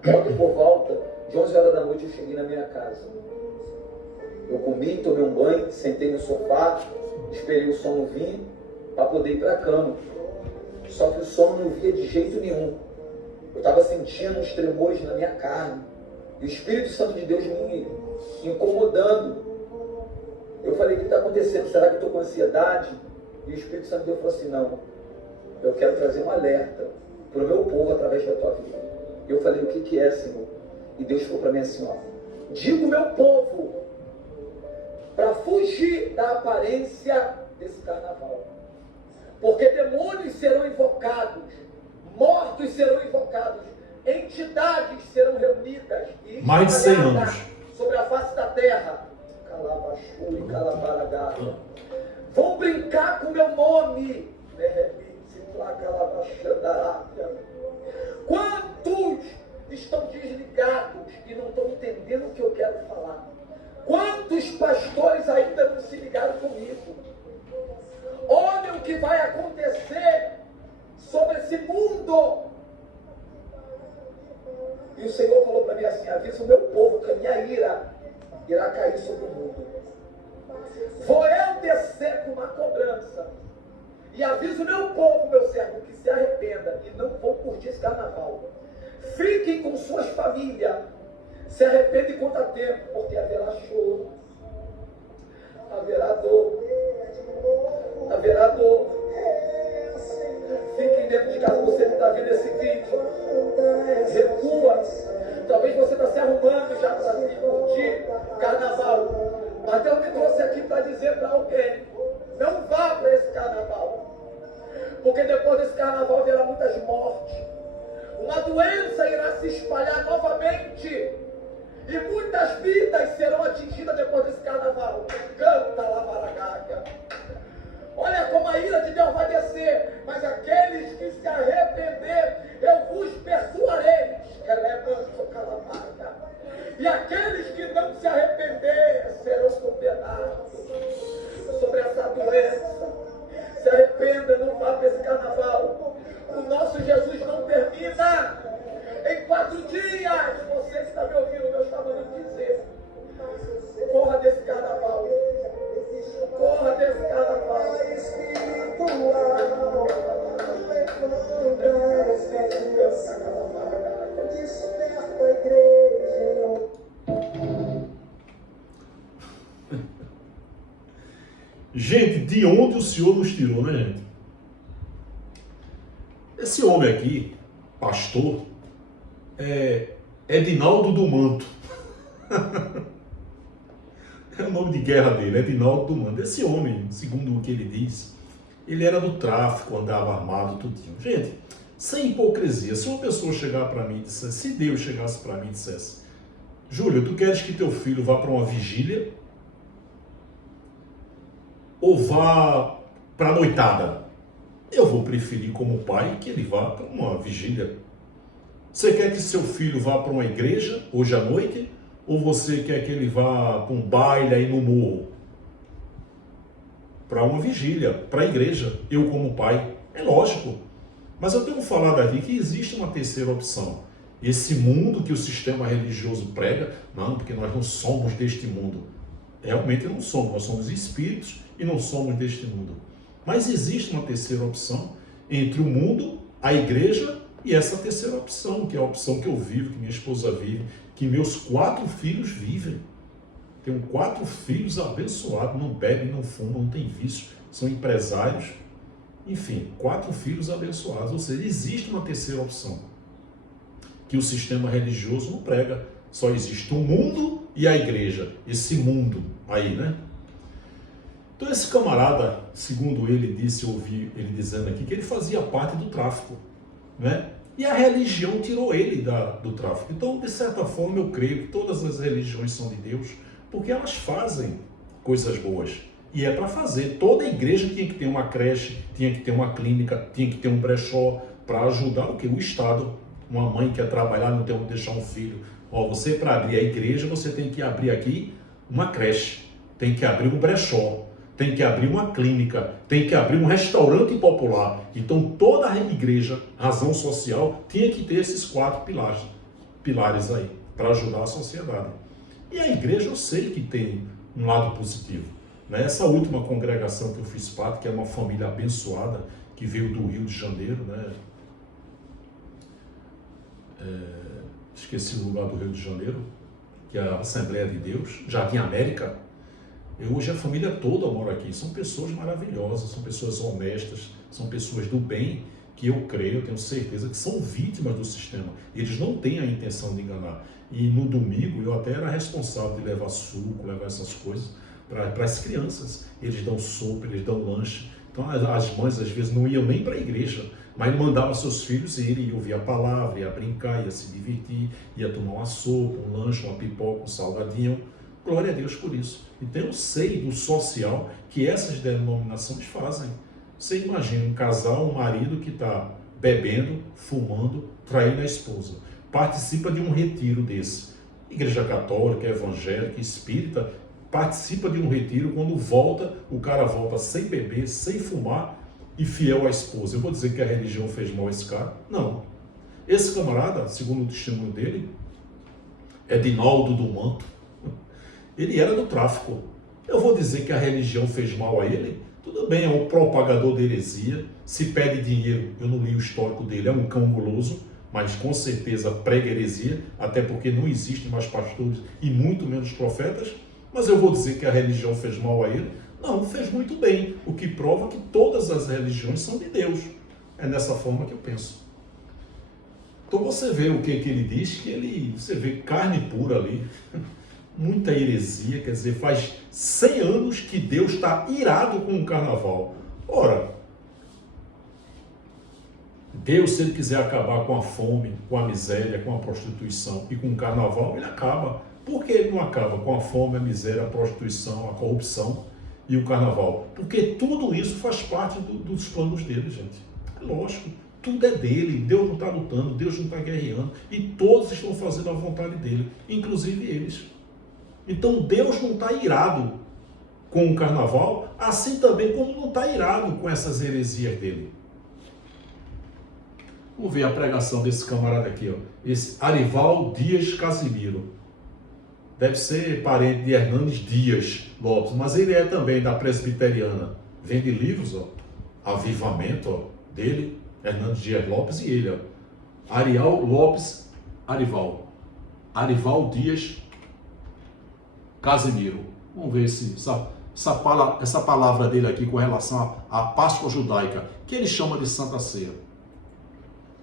Ontem, por volta de 11 horas da noite, eu cheguei na minha casa. Eu comi, tomei um banho, sentei no sofá, esperei o sono vir para poder ir para a cama. Só que o sono não via de jeito nenhum. Eu estava sentindo uns tremores na minha carne. E o Espírito Santo de Deus me incomodando. Eu falei: o que está acontecendo? Será que eu estou com ansiedade? E o Espírito Santo de Deus falou assim: não, eu quero trazer um alerta para o meu povo através da tua vida. Eu falei: o que é, Senhor? E Deus falou para mim assim: ó, digo meu povo para fugir da aparência desse carnaval. Porque demônios serão invocados, mortos serão invocados, entidades serão reunidas e mais de 100 anos sobre a face da terra E o Senhor falou para mim assim: avisa o meu povo que a minha ira irá cair sobre o mundo. Vou eu descer com uma cobrança. E aviso o meu povo, meu servo, que se arrependa e não vão curtir esse carnaval. Fiquem com suas famílias. Se arrependem quanto a tempo, porque haverá choro, haverá dor, haverá dor. Fiquem dentro de casa. Você que está vendo esse vídeo, recua. Talvez você está se arrumando já para curtir carnaval. Mas Deus me trouxe aqui para dizer para alguém: não vá para esse carnaval, porque depois desse carnaval haverá muitas mortes. Uma doença irá se espalhar novamente e muitas vidas serão atingidas depois desse carnaval. Canta, Lavaragaga. Olha como a ira de Deus vai descer, mas aqueles que se arrepender, eu vos perdoarei. E aqueles que não se arrepender serão condenados sobre essa doença. Se arrependa, não vá para esse carnaval. O nosso Jesus não termina em 4 dias. Você que está me ouvindo, Deus está mandando dizer: corra desse carnaval. Corra desse carnaval. Desperta a igreja. Gente, de onde o Senhor nos tirou, né, gente? Esse homem aqui, pastor, é Edinaldo do Manto. É o nome de guerra dele, Edinaldo do Manto. Esse homem, segundo o que ele diz, ele era do tráfico, andava armado, tudinho. Gente, sem hipocrisia, se uma pessoa chegar para mim e dissesse, se Deus chegasse para mim e dissesse: Júlio, tu queres que teu filho vá para uma vigília ou vá para a noitada? Eu vou preferir como pai que ele vá para uma vigília. Você quer que seu filho vá para uma igreja hoje à noite? Ou você quer que ele vá para um baile aí no morro? Para uma vigília, para a igreja, eu como pai. É lógico. Mas eu tenho falado aqui que existe uma terceira opção. Esse mundo que o sistema religioso prega, não, porque nós não somos deste mundo. Realmente não somos, nós somos espíritos e não somos deste mundo. Mas existe uma terceira opção entre o mundo, a igreja e essa terceira opção, que é a opção que eu vivo, que minha esposa vive, que meus 4 filhos vivem. Tenho 4 filhos abençoados, não bebem, não fumam, não tem vício, são empresários. Enfim, 4 filhos abençoados. Ou seja, existe uma terceira opção, que o sistema religioso não prega. Só existe o mundo e a igreja. Esse mundo aí, né? Então esse camarada, segundo ele disse, eu ouvi ele dizendo aqui, que ele fazia parte do tráfico, né? E a religião tirou ele do tráfico. Então, de certa forma, eu creio que todas as religiões são de Deus, porque elas fazem coisas boas. E é para fazer. Toda igreja tinha que ter uma creche, tinha que ter uma clínica, tinha que ter um brechó para ajudar o quê? O Estado. Uma mãe quer trabalhar, não tem onde deixar um filho. Ó, você, para abrir a igreja, você tem que abrir aqui uma creche, tem que abrir um brechó, tem que abrir uma clínica, tem que abrir um restaurante popular. Então toda a igreja, razão social, tinha que ter esses 4 pilares aí, para ajudar a sociedade. E a igreja eu sei que tem um lado positivo, né? Essa última congregação que eu fiz parte, que é uma família abençoada, que veio do Rio de Janeiro, né? Esqueci o lugar do Rio de Janeiro, que é a Assembleia de Deus, Jardim América. Hoje a família toda mora aqui, são pessoas maravilhosas, são pessoas honestas, são pessoas do bem, que eu creio, eu tenho certeza que são vítimas do sistema. Eles não têm a intenção de enganar. E no domingo eu até era responsável de levar suco, levar essas coisas para as crianças. Eles dão sopa, eles dão lanche. Então as mães às vezes não iam nem para a igreja, mas mandavam seus filhos irem, ia ouvir a palavra, ia brincar, ia se divertir, ia tomar uma sopa, um lanche, uma pipoca, um salgadinho. Glória a Deus por isso. Então eu sei do social que essas denominações fazem. Você imagina um casal, um marido que está bebendo, fumando, traindo a esposa. Participa de um retiro desse. Igreja católica, evangélica, espírita, participa de um retiro. Quando volta, o cara volta sem beber, sem fumar e fiel à esposa. Eu vou dizer que a religião fez mal a esse cara? Não. Esse camarada, segundo o testemunho dele, Edinaldo do Manto, ele era do tráfico. Eu vou dizer que a religião fez mal a ele? Tudo bem, é um propagador de heresia, se pede dinheiro, eu não li o histórico dele, é um cão guloso, mas com certeza prega heresia, até porque não existem mais pastores e muito menos profetas. Mas eu vou dizer que a religião fez mal a ele? Não, fez muito bem, o que prova que todas as religiões são de Deus. É nessa forma que eu penso. Então você vê o que ele diz, que você vê carne pura ali, muita heresia, quer dizer, faz 100 anos que Deus está irado com o carnaval. Ora, Deus, se ele quiser acabar com a fome, com a miséria, com a prostituição e com o carnaval, ele acaba. Por que ele não acaba com a fome, a miséria, a prostituição, a corrupção e o carnaval? Porque tudo isso faz parte dos planos dele, gente. É lógico, tudo é dele, Deus não está lutando, Deus não está guerreando, e todos estão fazendo a vontade dele, inclusive eles. Então Deus não está irado com o carnaval, assim também como não está irado com essas heresias dele. Vamos ver a pregação desse camarada aqui, ó. Esse Arival Dias Casimiro. Deve ser parente de Hernandes Dias Lopes, mas ele é também da presbiteriana. Vende livros, ó. Avivamento, ó, dele, Hernandes Dias Lopes e ele, ó. Arial Lopes Arival. Arival Dias Casimiro. Vamos ver essa palavra dele aqui com relação à Páscoa judaica, que ele chama de Santa Ceia.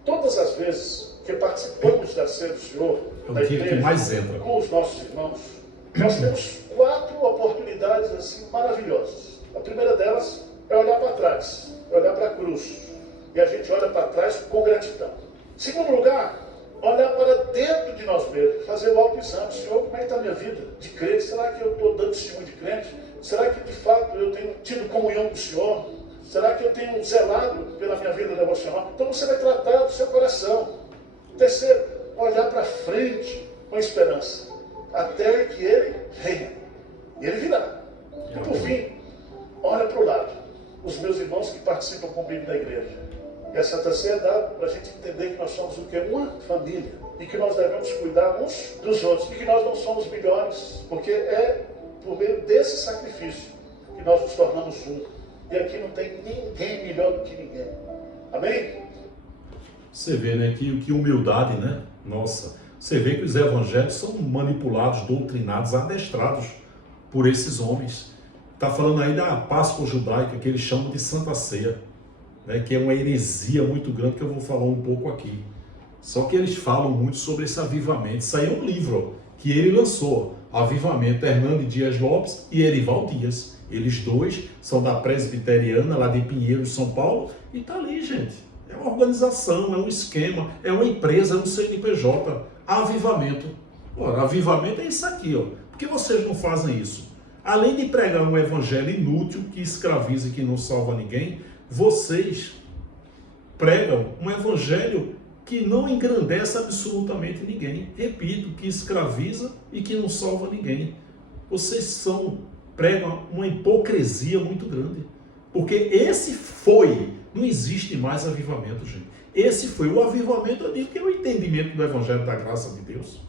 Todas as vezes que participamos da ceia do Senhor, da igreja, com os nossos irmãos, nós temos 4 oportunidades assim maravilhosas. A primeira delas é olhar para trás, é olhar para a cruz. E a gente olha para trás com gratidão. Segundo lugar, olhar para dentro de nós mesmos, fazer o autoexame. Senhor, como é que está a minha vida de crente? Será que eu estou dando testemunho de crente? Será que de fato eu tenho tido comunhão com o Senhor? Será que eu tenho zelado pela minha vida devocional? Então você vai tratar do seu coração. Terceiro, olhar para frente com esperança, até que ele venha. E ele virá. E por fim, olha para o lado. Os meus irmãos que participam comigo da igreja. E a Santa Ceia dá para a gente entender que nós somos o quê? Uma família. E que nós devemos cuidar uns dos outros. E que nós não somos melhores. Porque é por meio desse sacrifício que nós nos tornamos um. E aqui não tem ninguém melhor do que ninguém. Amém? Você vê, né, que humildade, né? Nossa, você vê que os evangelhos são manipulados, doutrinados, adestrados por esses homens. Está falando aí da Páscoa judaica, que eles chamam de Santa Ceia, né, que é uma heresia muito grande, que eu vou falar um pouco aqui. Só que eles falam muito sobre esse avivamento. Isso aí é um livro que ele lançou, Avivamento, Hernandes Dias Lopes e Erival Dias. Eles dois são da presbiteriana, lá de Pinheiros, São Paulo, e está ali, gente. É uma organização, é um esquema, é uma empresa, é um CNPJ. Avivamento. Ora, avivamento é isso aqui, ó. Por que vocês não fazem isso? Além de pregar um evangelho inútil, que escraviza e que não salva ninguém, vocês pregam um evangelho que não engrandece absolutamente ninguém. Repito, que escraviza e que não salva ninguém. Vocês pregam uma hipocrisia muito grande. Porque esse não existe mais avivamento, gente. Esse foi o avivamento, eu digo que é o entendimento do evangelho da graça de Deus.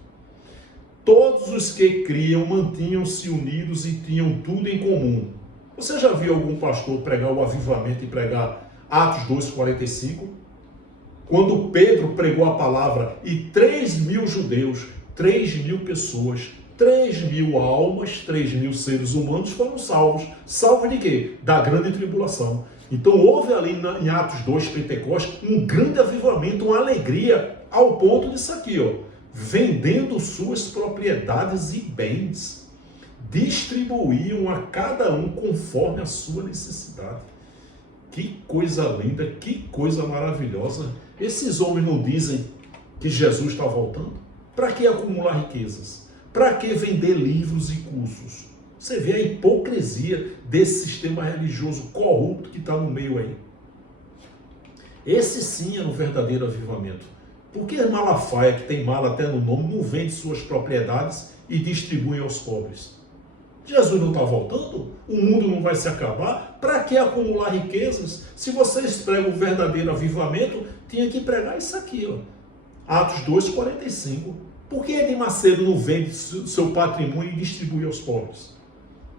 Todos os que criam mantinham-se unidos e tinham tudo em comum. Você já viu algum pastor pregar o avivamento e pregar Atos 2,45? Quando Pedro pregou a palavra e 3.000 judeus, 3.000 pessoas, 3.000 almas, 3.000 seres humanos foram salvos. Salvos de quê? Da grande tribulação. Então houve ali em Atos 2, Pentecostes, um grande avivamento, uma alegria, ao ponto disso aqui, ó, vendendo suas propriedades e bens, distribuíam a cada um conforme a sua necessidade. Que coisa linda, que coisa maravilhosa. Esses homens não dizem que Jesus está voltando? Para que acumular riquezas? Para que vender livros e cursos? Você vê a hipocrisia desse sistema religioso corrupto que está no meio aí. Esse sim é um verdadeiro avivamento. Por que Malafaia, que tem mala até no nome, não vende suas propriedades e distribui aos pobres? Jesus não está voltando? O mundo não vai se acabar? Para que acumular riquezas? Se vocês pregam o verdadeiro avivamento, tinha que pregar isso aqui, ó. Atos 2:45. Por que Edir Macedo não vende seu patrimônio e distribui aos pobres?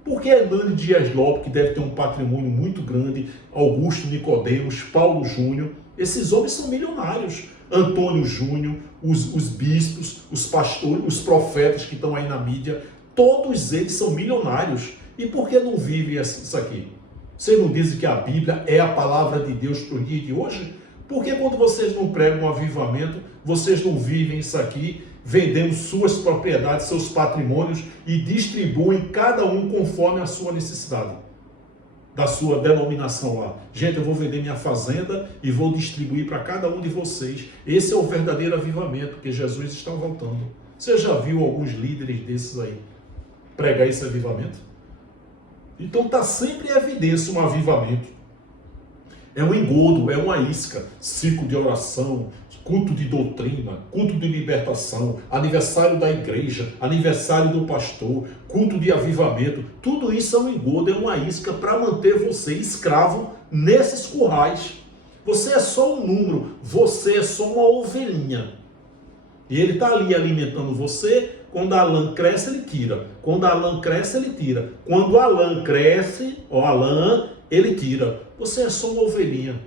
Por que Hernani Dias Lopes, que deve ter um patrimônio muito grande, Augusto Nicodemos, Paulo Júnior, esses homens são milionários. Antônio Júnior, os bispos, os pastores, os profetas que estão aí na mídia, todos eles são milionários. E por que não vivem isso aqui? Vocês não dizem que a Bíblia é a palavra de Deus para o dia de hoje? Por que quando vocês não pregam um avivamento, vocês não vivem isso aqui, vendendo suas propriedades, seus patrimônios e distribuem cada um conforme a sua necessidade, da sua denominação lá? Gente, eu vou vender minha fazenda e vou distribuir para cada um de vocês. Esse é o verdadeiro avivamento, porque Jesus está voltando. Você já viu alguns líderes desses aí pregar esse avivamento? Então está sempre em evidência um avivamento. É um engodo, é uma isca, ciclo de oração, culto de doutrina, culto de libertação, aniversário da igreja, aniversário do pastor, culto de avivamento. Tudo isso é um engodo, é uma isca para manter você escravo nesses currais. Você é só um número, você é só uma ovelhinha. E ele está ali alimentando você. Quando a lã cresce, ele tira. Quando a lã cresce, ele tira. Quando a lã cresce, a lã, ele tira. Você é só uma ovelhinha.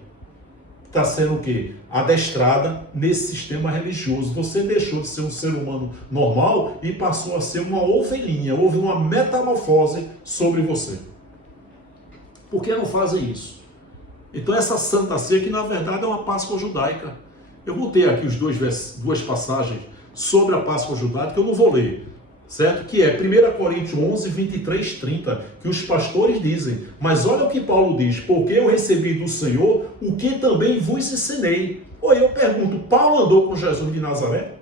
Está sendo o quê? Adestrada nesse sistema religioso. Você deixou de ser um ser humano normal e passou a ser uma ovelhinha. Houve uma metamorfose sobre você. Por que não fazem isso? Então essa Santa Ceia, que na verdade é uma Páscoa judaica. Eu botei aqui duas passagens sobre a Páscoa judaica que eu não vou ler, certo? Que é 1 Coríntios 11, 23, 30, que os pastores dizem, mas olha o que Paulo diz, porque eu recebi do Senhor o que também vos ensinei. Oi, eu pergunto, Paulo andou com Jesus de Nazaré?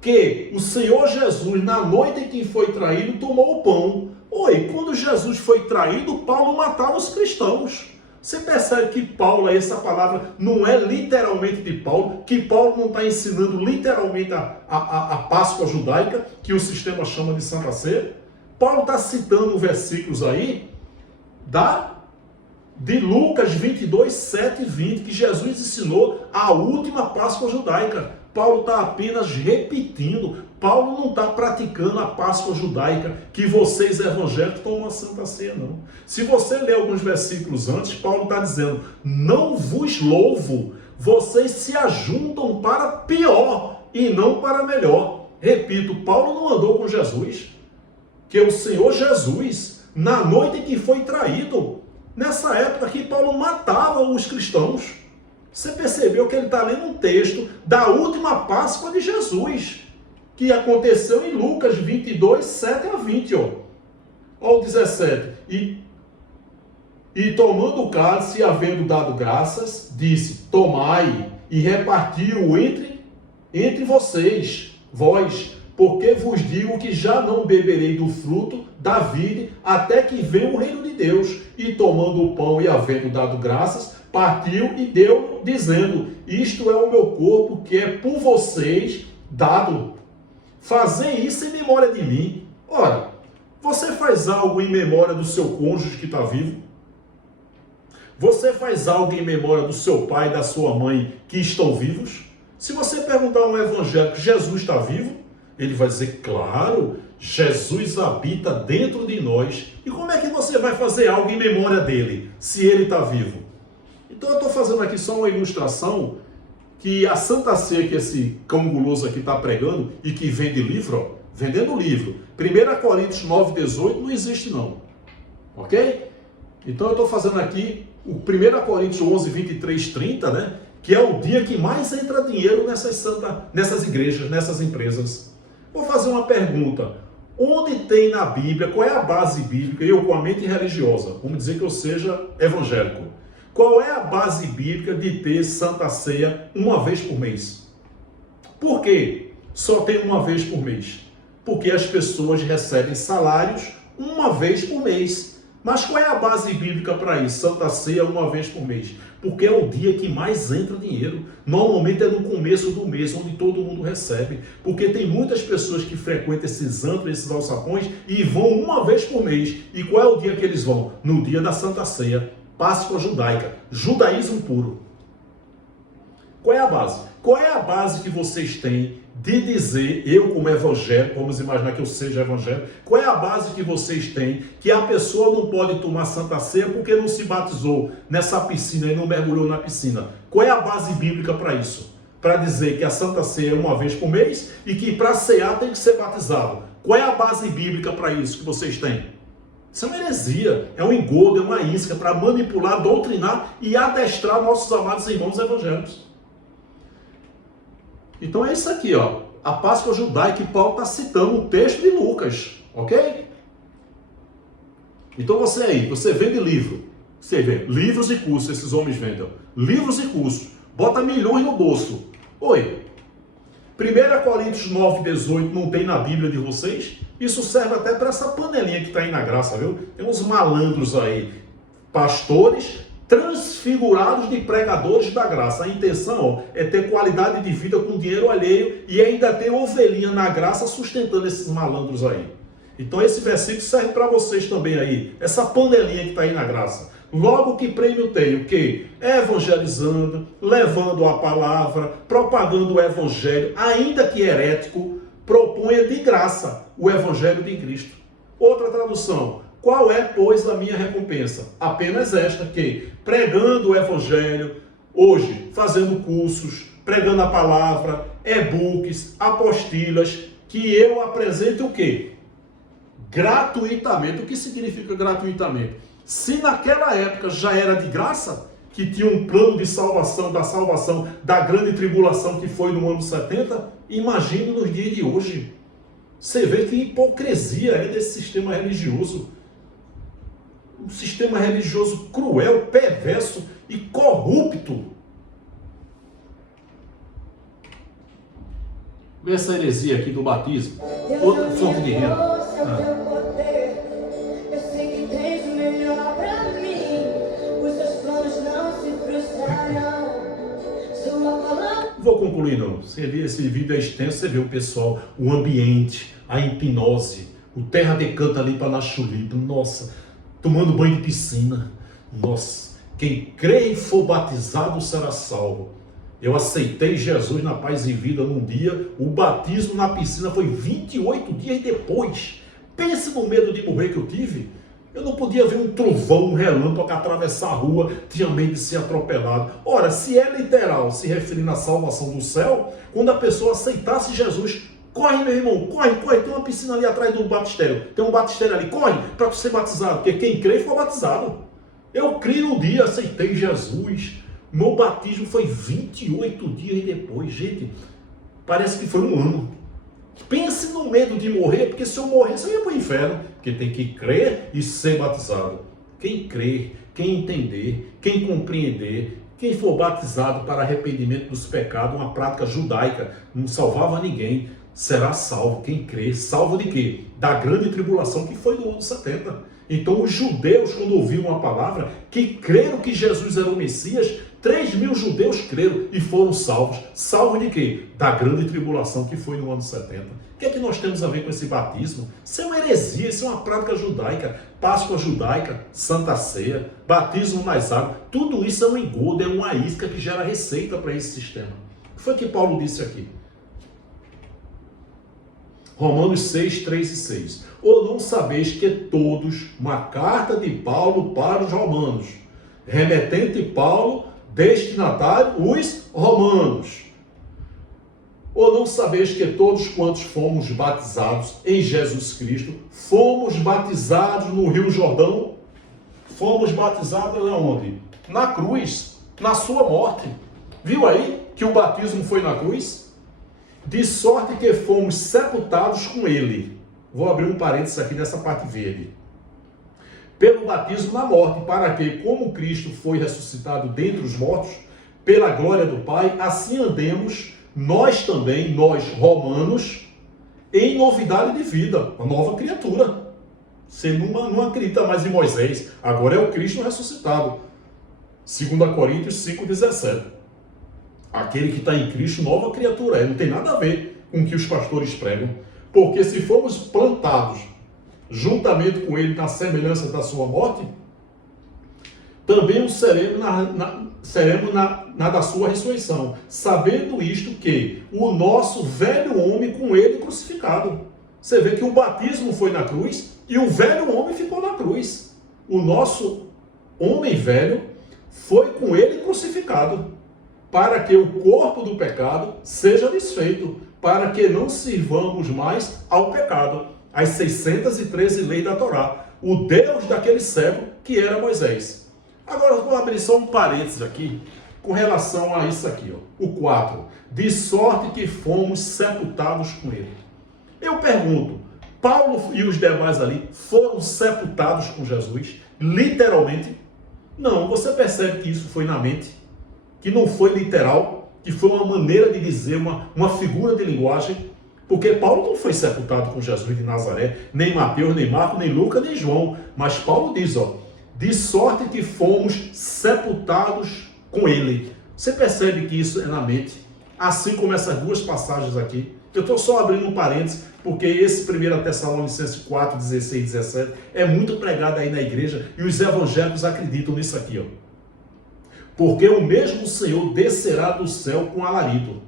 Que o Senhor Jesus, na noite em que foi traído, tomou o pão. Oi, quando Jesus foi traído, Paulo matava os cristãos. Você percebe que Paulo, essa palavra não é literalmente de Paulo, que Paulo não está ensinando literalmente a Páscoa judaica, que o sistema chama de Santa Ceia? Paulo está citando versículos aí de Lucas 22, 7 e 20, que Jesus ensinou a última Páscoa judaica. Paulo está apenas repetindo. Paulo não está praticando a Páscoa judaica, que vocês evangélicos tomam a Santa Ceia, não. Se você ler alguns versículos antes, Paulo está dizendo, não vos louvo, vocês se ajuntam para pior e não para melhor. Repito, Paulo não andou com Jesus, que o Senhor Jesus, na noite em que foi traído, nessa época que Paulo matava os cristãos. Você percebeu que ele está lendo um texto da última Páscoa de Jesus, que aconteceu em Lucas 22, 7 a 20, ó. Ó o 17. E tomando o cálice, havendo dado graças, disse, tomai, e repartiu entre vocês, vós, porque vos digo que já não beberei do fruto da vide, até que venha o reino de Deus. E tomando o pão e havendo dado graças, partiu e deu, dizendo, isto é o meu corpo, que é por vocês dado. Fazer isso em memória de mim. Ora, você faz algo em memória do seu cônjuge que está vivo? Você faz algo em memória do seu pai e da sua mãe que estão vivos? Se você perguntar a um evangélico, Jesus está vivo? Ele vai dizer, claro, Jesus habita dentro de nós. E como é que você vai fazer algo em memória dele, se ele está vivo? Então eu estou fazendo aqui só uma ilustração que a Santa Ceia que esse cão guloso aqui está pregando e que vende livro, ó, vendendo livro, 1 Coríntios 9, 18 não existe não, ok? Então eu estou fazendo aqui o 1 Coríntios 11, 23, 30, né? Que é o dia que mais entra dinheiro nessas igrejas, nessas empresas. Vou fazer uma pergunta, onde tem na Bíblia, qual é a base bíblica, eu com a mente religiosa, vamos dizer que eu seja evangélico, qual é a base bíblica de ter Santa Ceia uma vez por mês? Por quê? Só tem uma vez por mês. Porque as pessoas recebem salários uma vez por mês. Mas qual é a base bíblica para isso? Santa Ceia uma vez por mês. Porque é o dia que mais entra dinheiro. Normalmente é no começo do mês, onde todo mundo recebe. Porque tem muitas pessoas que frequentam esses antros, esses alçapões, e vão uma vez por mês. E qual é o dia que eles vão? No dia da Santa Ceia. Páscoa judaica, judaísmo puro. Qual é a base? Qual é a base que vocês têm de dizer, eu como evangélico, vamos imaginar que eu seja evangélico, qual é a base que vocês têm que a pessoa não pode tomar Santa Ceia porque não se batizou nessa piscina e não mergulhou na piscina? Qual é a base bíblica para isso? Para dizer que a Santa Ceia é uma vez por mês e que para cear tem que ser batizado. Qual é a base bíblica para isso que vocês têm? Isso é uma heresia, é um engodo, é uma isca para manipular, doutrinar e adestrar nossos amados irmãos evangélicos. Então é isso aqui, ó, a Páscoa judaica que Paulo está citando um texto de Lucas, ok? Então você aí, você vende livro, você vê livros e cursos, esses homens vendem, livros e cursos, bota milhões no bolso. Oi, 1 Coríntios 9:18 não tem na Bíblia de vocês? Isso serve até para essa panelinha que está aí na graça, viu? Tem uns malandros aí, pastores transfigurados de pregadores da graça. A intenção, ó, é ter qualidade de vida com dinheiro alheio e ainda ter ovelhinha na graça sustentando esses malandros aí. Então esse versículo serve para vocês também aí, essa panelinha que está aí na graça. Logo, que prêmio tem? O quê? Evangelizando, levando a palavra, propagando o evangelho, ainda que herético, proponha de graça o evangelho de Cristo. Outra tradução: qual é, pois, a minha recompensa? Apenas esta, que pregando o evangelho, hoje fazendo cursos, pregando a palavra, e-books, apostilas, que eu apresente o quê? Gratuitamente. O que significa gratuitamente? Se naquela época já era de graça, que tinha um plano de salvação, da grande tribulação que foi no ano 70, imagine nos dias de hoje. Você vê que hipocrisia é desse sistema religioso. Um sistema religioso cruel, perverso e corrupto. Vê essa heresia aqui do batismo. Outra fonte de renda. Vou concluir não. Você vê esse vídeo é extenso, você vê o pessoal, o ambiente, a hipnose, o terra decanta ali para na chulipa. Nossa, tomando banho de piscina. Nossa, quem crê e for batizado será salvo. Eu aceitei Jesus na paz e vida num dia, o batismo na piscina foi 28 dias depois. Pense no medo de morrer que eu tive. Eu não podia ver um trovão, um relâmpago atravessar a rua, tinha medo de ser atropelado. Ora, se é literal, se referindo à salvação do céu, quando a pessoa aceitasse Jesus, corre, meu irmão, corre, corre, tem uma piscina ali atrás do batistério, tem um batistério ali, corre para tu ser batizado, porque quem crê foi batizado. Eu criei um dia, aceitei Jesus, meu batismo foi 28 dias depois, gente, parece que foi um ano. Pense no medo de morrer, porque se eu morresse eu ia para o inferno, porque tem que crer e ser batizado. Quem crer, quem entender, quem compreender, quem for batizado para arrependimento dos pecados, uma prática judaica, não salvava ninguém, será salvo. Quem crer, salvo de quê? Da grande tribulação que foi no ano 70. Então os judeus, quando ouviram a palavra, que creram que Jesus era o Messias, 3.000 judeus creram e foram salvos. Salvos de quê? Da grande tribulação que foi no ano 70. O que é que nós temos a ver com esse batismo? Isso é uma heresia, isso é uma prática judaica. Páscoa judaica, Santa Ceia, batismo nas águas. Tudo isso é um engodo, é uma isca que gera receita para esse sistema. O que foi que Paulo disse aqui? Romanos 6, 3 e 6. Ou não sabeis que todos, uma carta de Paulo para os romanos, remetente Paulo, destinatário, os romanos. Ou não sabeis que todos quantos fomos batizados em Jesus Cristo, fomos batizados no Rio Jordão? Fomos batizados aonde? Na cruz, na sua morte. Viu aí que o batismo foi na cruz? De sorte que fomos sepultados com ele. Vou abrir um parênteses aqui nessa parte verde. Pelo batismo na morte, para que, como Cristo foi ressuscitado dentre os mortos, pela glória do Pai, assim andemos nós também, nós romanos, em novidade de vida, uma nova criatura. Você não acredita mais em Moisés, agora é o Cristo ressuscitado. 2 Coríntios 5,17. Aquele que está em Cristo, nova criatura é, não tem nada a ver com o que os pastores pregam. Porque se formos plantados juntamente com ele na semelhança da sua morte, também o seremos seremos na da sua ressurreição, sabendo isto que o nosso velho homem com ele crucificado. Você vê que o batismo foi na cruz e o velho homem ficou na cruz. O nosso homem velho foi com ele crucificado, para que o corpo do pecado seja desfeito, para que não sirvamos mais ao pecado. As 613 leis da Torá, o Deus daquele século que era Moisés. Agora eu vou abrir só um parênteses aqui, com relação a isso aqui, ó, o 4. De sorte que fomos sepultados com ele. Eu pergunto, Paulo e os demais ali foram sepultados com Jesus, literalmente? Não, você percebe que isso foi na mente, que não foi literal, que foi uma maneira de dizer, uma figura de linguagem, porque Paulo não foi sepultado com Jesus de Nazaré, nem Mateus, nem Marcos, nem Lucas, nem João, mas Paulo diz, ó, de sorte que fomos sepultados com ele. Você percebe que isso é na mente, assim como essas duas passagens aqui. Eu estou só abrindo um parênteses, porque esse 1 Tessalonicenses 4, 16 e 17 é muito pregado aí na igreja, e os evangélicos acreditam nisso aqui, ó. Porque o mesmo Senhor descerá do céu com alarido,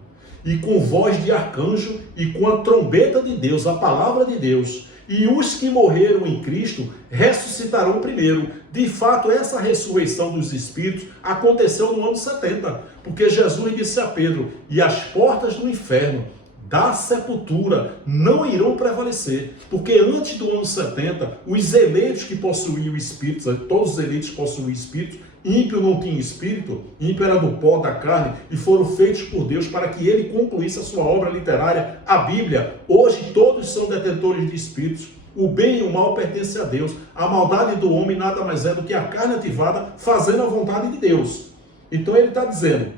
e com voz de arcanjo, e com a trombeta de Deus, a palavra de Deus, e os que morreram em Cristo ressuscitarão primeiro. De fato, essa ressurreição dos espíritos aconteceu no ano 70, porque Jesus disse a Pedro, e as portas do inferno, da sepultura, não irão prevalecer, porque antes do ano 70, os eleitos que possuíam espíritos, todos os eleitos possuíam espíritos, ímpio não tinha espírito, ímpio era do pó da carne, e foram feitos por Deus para que ele concluísse a sua obra literária, a Bíblia. Hoje todos são detentores de espíritos, o bem e o mal pertencem a Deus, a maldade do homem nada mais é do que a carne ativada fazendo a vontade de Deus. Então ele está dizendo,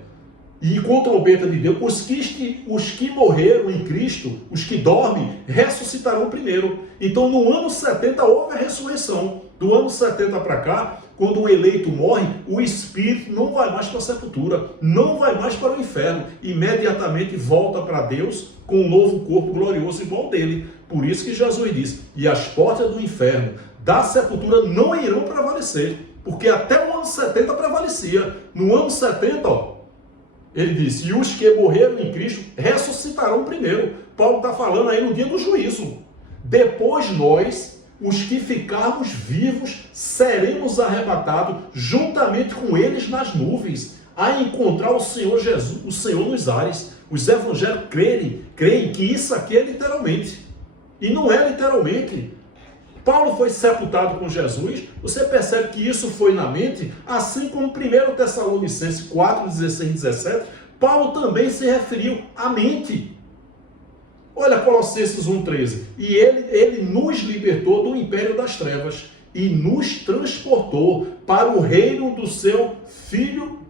e com trombeta de Deus, os que morreram em Cristo, os que dormem, ressuscitarão primeiro. Então no ano 70 houve a ressurreição. Do ano 70 para cá, quando o eleito morre, o espírito não vai mais para a sepultura, não vai mais para o inferno, imediatamente volta para Deus com um novo corpo glorioso igual dele. Por isso que Jesus diz, e as portas do inferno, da sepultura não irão prevalecer, porque até o ano 70 prevalecia. No ano 70, ó, ele disse, e os que morreram em Cristo ressuscitarão primeiro. Paulo está falando aí no dia do juízo. Depois nós, os que ficarmos vivos, seremos arrebatados juntamente com eles nas nuvens, a encontrar o Senhor Jesus, o Senhor nos ares. Os evangélicos creem que isso aqui é literalmente. E não é literalmente. Paulo foi sepultado com Jesus, você percebe que isso foi na mente, assim como 1 Tessalonicenses 4, 16 e 17, Paulo também se referiu à mente. Olha Colossenses 1,13, e ele nos libertou do império das trevas e nos transportou para o reino do seu Filho,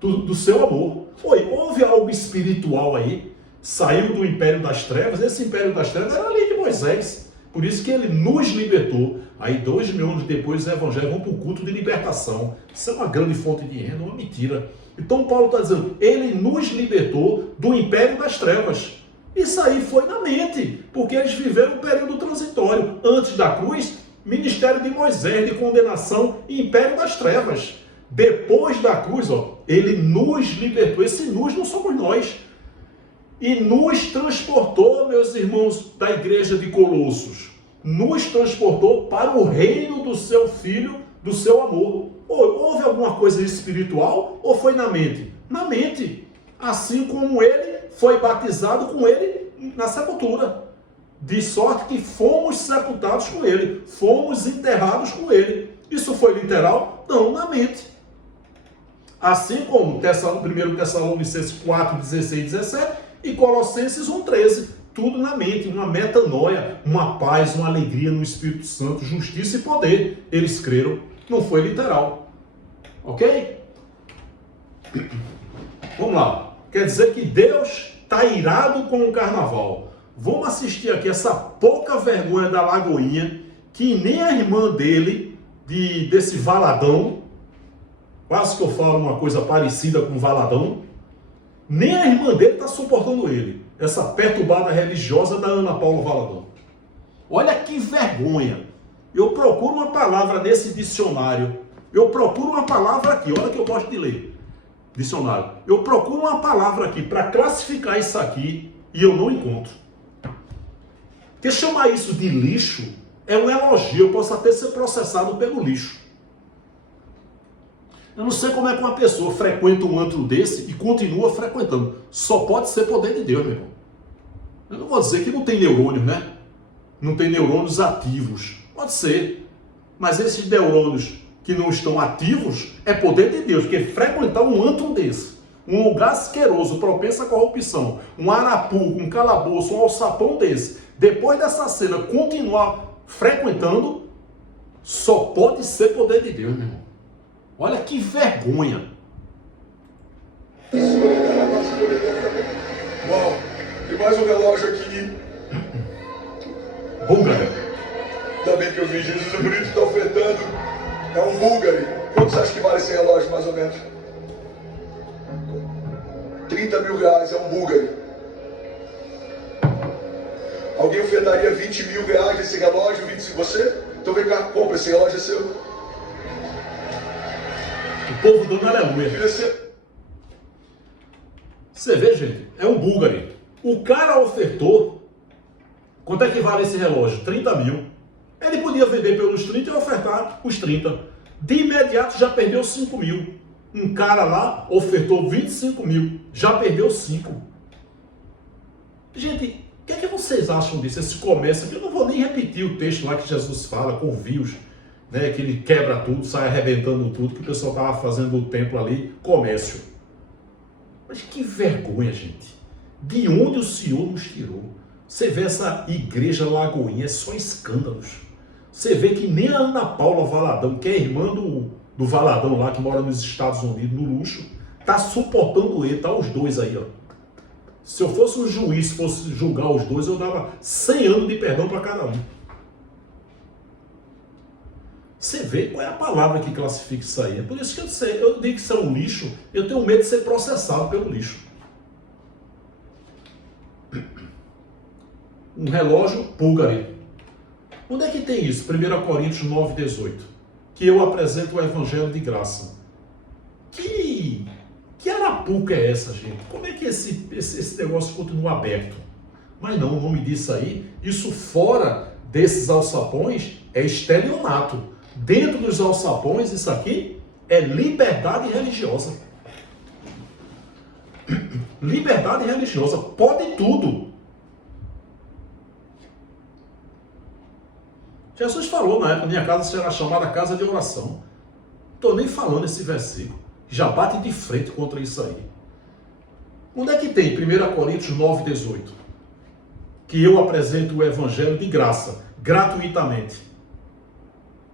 do seu amor. Houve algo espiritual aí, saiu do império das trevas, esse império das trevas era a lei de Moisés. Por isso que ele nos libertou. Aí 2000 anos depois os evangélicos vão para o culto de libertação. Isso é uma grande fonte de renda, uma mentira. Então Paulo está dizendo, ele nos libertou do império das trevas. Isso aí foi na mente, porque eles viveram um período transitório. Antes da cruz, ministério de Moisés, de condenação e império das trevas. Depois da cruz, ó, ele nos libertou. Esse nos não somos nós. E nos transportou, meus irmãos da igreja de Colossos, nos transportou para o reino do seu Filho, do seu amor. Houve alguma coisa espiritual ou foi na mente? Na mente. Assim como ele foi batizado com ele na sepultura. De sorte que fomos sepultados com ele, fomos enterrados com ele. Isso foi literal? Não, na mente. Assim como 1 Tessalonicenses 4, 16 e 17, e Colossenses 1,13, tudo na mente, uma metanoia, uma paz, uma alegria no Espírito Santo, justiça e poder. Eles creram, não foi literal. Ok? Vamos lá. Quer dizer que Deus está irado com o carnaval. Vamos assistir aqui essa pouca vergonha da Lagoinha, que nem a irmã dele, desse Valadão, quase que eu falo uma coisa parecida com Valadão, nem a irmã dele está suportando ele. Essa perturbada religiosa da Ana Paula Valadão. Olha que vergonha. Eu procuro uma palavra nesse dicionário. Eu procuro uma palavra aqui. Olha que eu gosto de ler. dicionário. Eu procuro uma palavra aqui para classificar isso aqui e eu não encontro. Porque chamar isso de lixo é um elogio. Eu posso até ser processado pelo lixo. Eu não sei como é que uma pessoa frequenta um antro desse e continua frequentando. Só pode ser poder de Deus, meu irmão. Eu não vou dizer que não tem neurônios, né? Não tem neurônios ativos. Pode ser. Mas esses neurônios que não estão ativos é poder de Deus. Porque frequentar um antro desse, um lugar asqueroso, propenso à corrupção, um arapu, um calabouço, um alçapão desse, depois dessa cena continuar frequentando, só pode ser poder de Deus, meu irmão. Olha que vergonha. Uau, e mais um relógio aqui. Búlgaro. Ainda bem que eu vi Jesus, o bonito está ofertando. É um Bulgari. Quanto você acha que vale esse relógio, mais ou menos? 30 mil reais, é um Bulgari. Alguém ofertaria 20 mil reais esse relógio? 25 você? Então vem cá, compra, esse relógio é seu. O povo dando aleluia. Você vê, gente, é um Bulgari. O cara ofertou. Quanto é que vale esse relógio? 30 mil. Ele podia vender pelos 30 e ofertar os 30. De imediato já perdeu 5 mil. Um cara lá ofertou 25 mil. Já perdeu 5. Gente, o que é que vocês acham disso? Esse comércio aqui, eu não vou nem repetir o texto lá que Jesus fala, com vios, né, que ele quebra tudo, sai arrebentando tudo, que o pessoal estava fazendo o templo ali, comércio. Mas que vergonha, gente. De onde o Senhor nos tirou? Você vê essa igreja Lagoinha, é só escândalos. Você vê que nem a Ana Paula Valadão, que é irmã do Valadão lá, que mora nos Estados Unidos, no luxo, tá suportando ele, tá os dois aí, ó. Se eu fosse um juiz, fosse julgar os dois, eu dava 100 anos de perdão para cada um. Você vê qual é a palavra que classifica isso aí. É por isso que eu digo que isso é um lixo, eu tenho medo de ser processado pelo lixo. Um relógio Bulgari. Onde é que tem isso? 1 Coríntios 9, 18. Que eu apresento o evangelho de graça. Que arapuca é essa, gente? Como é que esse negócio continua aberto? Mas não, o nome disso aí, isso fora desses alçapões é estelionato. Dentro dos alçapões, isso aqui é liberdade religiosa. Liberdade religiosa. Pode tudo. Jesus falou na época, minha casa será chamada casa de oração. Não estou nem falando esse versículo. Já bate de frente contra isso aí. Onde é que tem 1 Coríntios 9, 18? Que eu apresento o evangelho de graça, gratuitamente.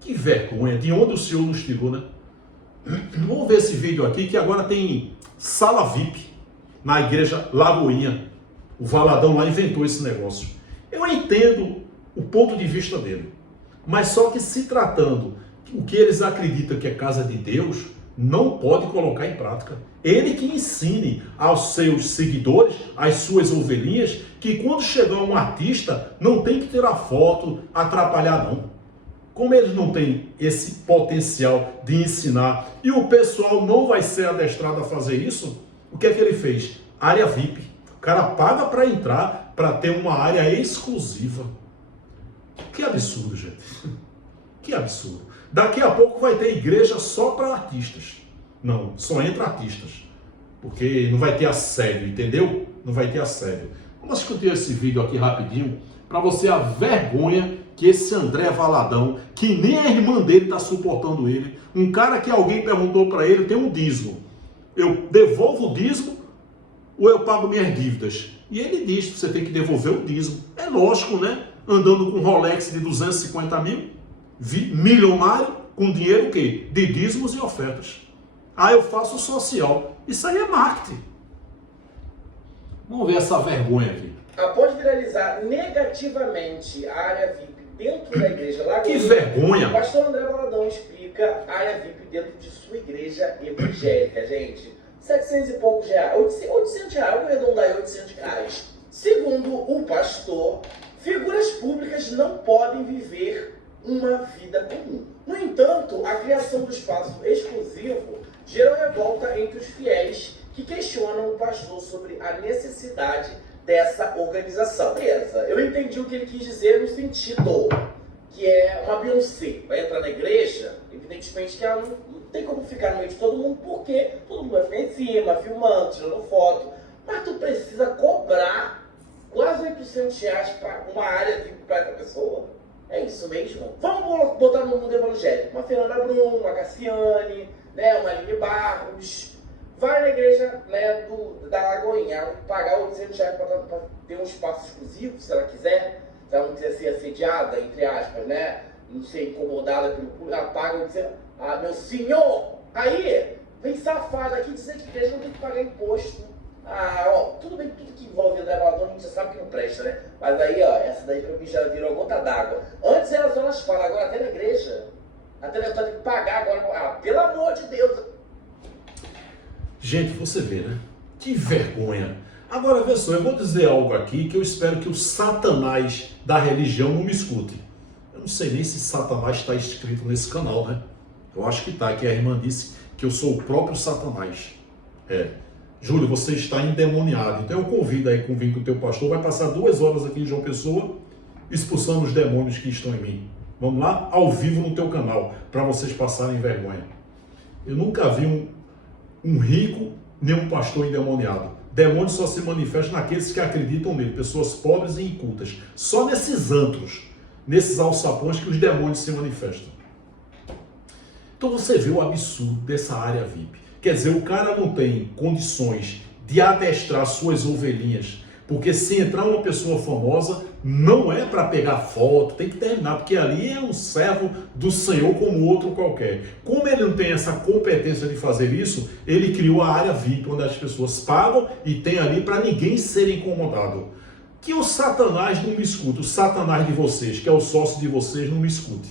Que vergonha, de onde o Senhor nos tirou, né? Vamos ver esse vídeo aqui, que agora tem sala VIP na igreja Lagoinha. O Valadão lá inventou esse negócio. Eu entendo o ponto de vista dele. Mas só que se tratando o que eles acreditam que é casa de Deus, não pode colocar em prática. Ele que ensine aos seus seguidores, às suas ovelhinhas, que quando chegar um artista, não tem que tirar foto, atrapalhar não. Como eles não têm esse potencial de ensinar, e o pessoal não vai ser adestrado a fazer isso, o que é que ele fez? Área VIP. O cara paga para entrar, para ter uma área exclusiva. Que absurdo, gente. Que absurdo. Daqui a pouco vai ter igreja só para artistas. Não, só entra artistas. Porque não vai ter assédio, entendeu? Não vai ter assédio. Vamos discutir esse vídeo aqui rapidinho, para você a vergonha que esse André Valadão, que nem a irmã dele está suportando ele, um cara que alguém perguntou para ele, tem um dízimo. Eu devolvo o dízimo ou eu pago minhas dívidas? E ele diz que você tem que devolver o dízimo. É lógico, né? Andando com um Rolex de 250 mil, milionário, com dinheiro o quê? De dízimos e ofertas. Ah, eu faço social. Isso aí é marketing. Vamos ver essa vergonha aqui. Após viralizar negativamente a área VIP dentro da igreja Lagoinha, que vergonha! O pastor André Valadão explica a área VIP dentro de sua igreja evangélica, gente. 700 e poucos reais, 800 reais, vamos arredondar aí 800 reais. Segundo o pastor, figuras públicas não podem viver uma vida comum. No entanto, a criação do espaço exclusivo gerou revolta entre os fiéis que questionam o pastor sobre a necessidade dessa organização. Beleza, eu entendi o que ele quis dizer no sentido que é uma Beyoncé, vai entrar na igreja, evidentemente que ela não tem como ficar no meio de todo mundo, porque todo mundo vai ficar em cima, filmando, tirando foto, mas tu precisa cobrar quase R$800 para uma área para essa pessoa. É isso mesmo? Vamos botar no mundo evangélico, uma Fernanda Brum, uma Cassiane, né, uma Aline Barros, vai na igreja, né, da Lagoinha, ela tem que pagar R$800 para ter um espaço exclusivo, se ela quiser. Se ela não quiser ser assediada, entre aspas, né? Não ser incomodada pelo público, ela paga e diz, ah, meu senhor! Aí, vem safado aqui dizer que a igreja não tem que pagar imposto. Ah, ó, tudo bem, tudo que envolve André Maradona a gente já sabe que não presta, né? Mas aí, ó, essa daí pra mim já virou gota d'água. Antes era só nas falas, agora até na igreja. Até na igreja tem que pagar agora. Ah, pelo amor de Deus! Gente, você vê, né? Que vergonha! Agora, vê só, eu vou dizer algo aqui que eu espero que o Satanás da religião não me escute. Eu não sei nem se Satanás está escrito nesse canal, né? Eu acho que está, que a irmã disse que eu sou o próprio Satanás. Júlio, você está endemoniado. Então eu convido aí, convido com o teu pastor, vai passar 2 horas aqui em João Pessoa, expulsando os demônios que estão em mim. Vamos lá? Ao vivo no teu canal, para vocês passarem vergonha. Eu nunca vi um rico nem um pastor endemoniado. Demônio só se manifesta naqueles que acreditam nele, pessoas pobres e incultas. Só nesses antros, nesses alçapões que os demônios se manifestam. Então você vê o absurdo dessa área VIP. Quer dizer, o cara não tem condições de adestrar suas ovelhinhas, porque se entrar uma pessoa famosa, não é para pegar foto, tem que terminar, porque ali é um servo do Senhor como outro qualquer. Como ele não tem essa competência de fazer isso, ele criou a área VIP, onde as pessoas pagam e tem ali para ninguém ser incomodado. Que o Satanás não me escute, o Satanás de vocês, que é o sócio de vocês, não me escute.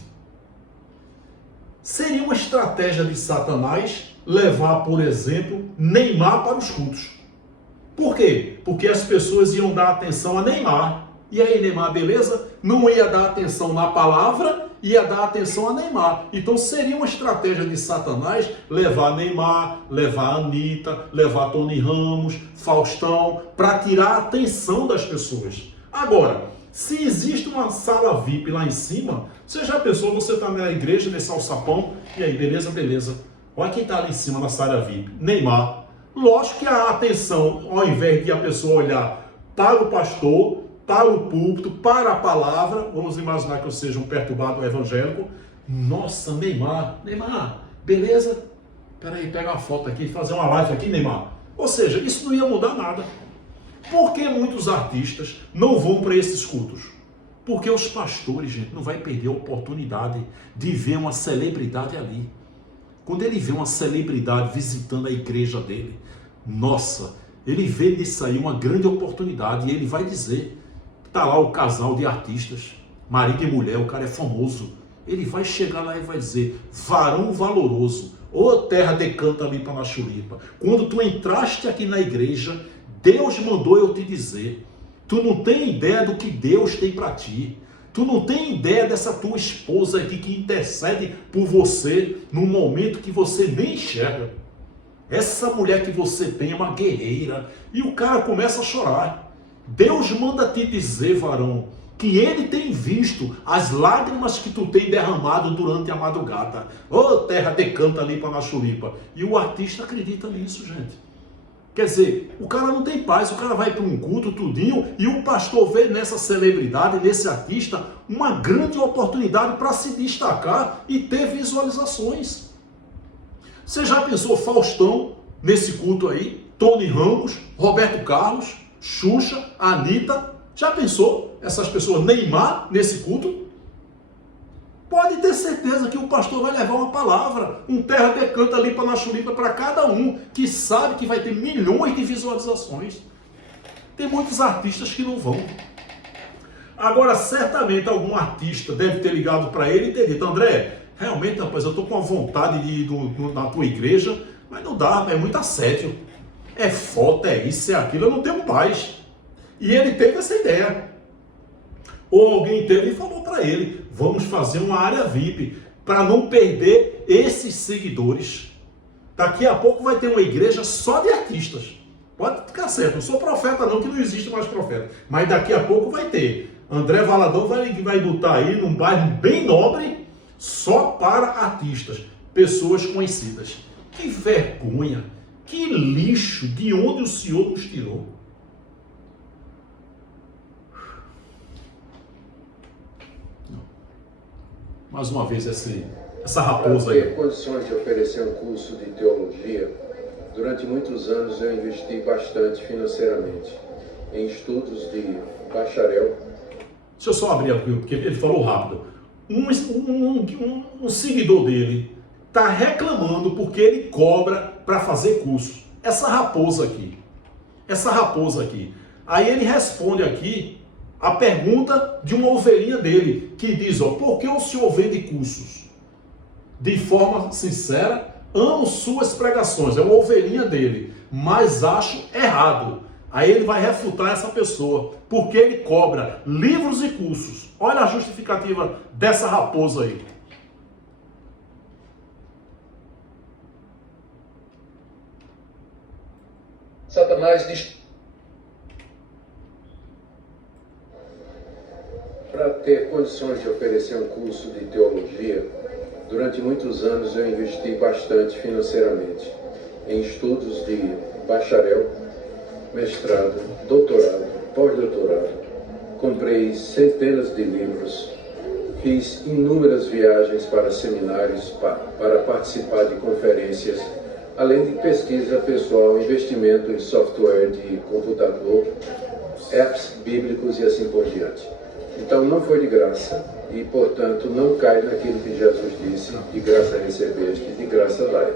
Seria uma estratégia de Satanás levar, por exemplo, Neymar para os cultos. Por quê? Porque as pessoas iam dar atenção a Neymar. E aí, Neymar, beleza? Não ia dar atenção na palavra, ia dar atenção a Neymar. Então seria uma estratégia de Satanás levar Neymar, levar Anitta, levar Tony Ramos, Faustão, para tirar a atenção das pessoas. Agora, se existe uma sala VIP lá em cima, você já pensou, você está na igreja, nesse alçapão, e aí, beleza, beleza. Olha quem está ali em cima na sala VIP, Neymar. Lógico que a atenção, ao invés de a pessoa olhar para o pastor, para o púlpito, para a palavra, vamos imaginar que eu seja um perturbado evangélico. Nossa, Neymar, beleza? Peraí, pega uma foto aqui, fazer uma live aqui, Neymar. Ou seja, isso não ia mudar nada. Por que muitos artistas não vão para esses cultos? Porque os pastores, gente, não vai perder a oportunidade de ver uma celebridade ali. Quando ele vê uma celebridade visitando a igreja dele, nossa, ele vê nisso aí uma grande oportunidade e ele vai dizer, está lá o casal de artistas, marido e mulher, o cara é famoso, ele vai chegar lá e vai dizer, varão valoroso, ô terra decanta ali para na chulipa, quando tu entraste aqui na igreja, Deus mandou eu te dizer, tu não tem ideia do que Deus tem para ti. Tu não tem ideia dessa tua esposa aqui que intercede por você num momento que você nem enxerga. Essa mulher que você tem é uma guerreira. E o cara começa a chorar. Deus manda te dizer, varão, que ele tem visto as lágrimas que tu tem derramado durante a madrugada. Ô terra decanta ali para na chulipa. E o artista acredita nisso, gente. Quer dizer, o cara não tem paz, o cara vai para um culto tudinho e o pastor vê nessa celebridade, nesse artista, uma grande oportunidade para se destacar e ter visualizações. Você já pensou Faustão nesse culto aí? Tony Ramos, Roberto Carlos, Xuxa, Anitta? Já pensou essas pessoas? Neymar nesse culto? Pode ter certeza que o pastor vai levar uma palavra, um terra decanta ali para na chulipa para cada um, que sabe que vai ter milhões de visualizações. Tem muitos artistas que não vão. Agora, certamente algum artista deve ter ligado para ele e ter dito, André, realmente, rapaz, eu estou com a vontade de ir na tua igreja, mas não dá, é muito assédio. É foto, é isso, é aquilo, eu não tenho paz. E ele teve essa ideia. Ou alguém teve e falou para ele, vamos fazer uma área VIP para não perder esses seguidores. Daqui a pouco vai ter uma igreja só de artistas. Pode ficar certo, não sou profeta não, que não existe mais profeta. Mas daqui a pouco vai ter. André Valadão vai botar aí num bairro bem nobre, só para artistas, pessoas conhecidas. Que vergonha, que lixo, de onde o Senhor nos tirou. Mais uma vez essa raposa aí. Para ter condições de oferecer um curso de teologia, durante muitos anos eu investi bastante financeiramente em estudos de bacharel. Deixa eu só abrir aqui, porque ele falou rápido. Um seguidor dele está reclamando porque ele cobra para fazer curso. Essa raposa aqui. Aí ele responde aqui a pergunta de uma ovelhinha dele, que diz, ó, por que o senhor vende cursos? De forma sincera, amo suas pregações, é uma ovelhinha dele, mas acho errado. Aí ele vai refutar essa pessoa, porque ele cobra livros e cursos. Olha a justificativa dessa raposa aí. Satanás diz: para ter condições de oferecer um curso de teologia, durante muitos anos eu investi bastante financeiramente em estudos de bacharel, mestrado, doutorado, pós-doutorado. Comprei centenas de livros, fiz inúmeras viagens para seminários, para participar de conferências, além de pesquisa pessoal, investimento em software de computador, apps bíblicos e assim por diante. Então não foi de graça e, portanto, não cai naquilo que Jesus disse: de graça recebeste, de graça dai.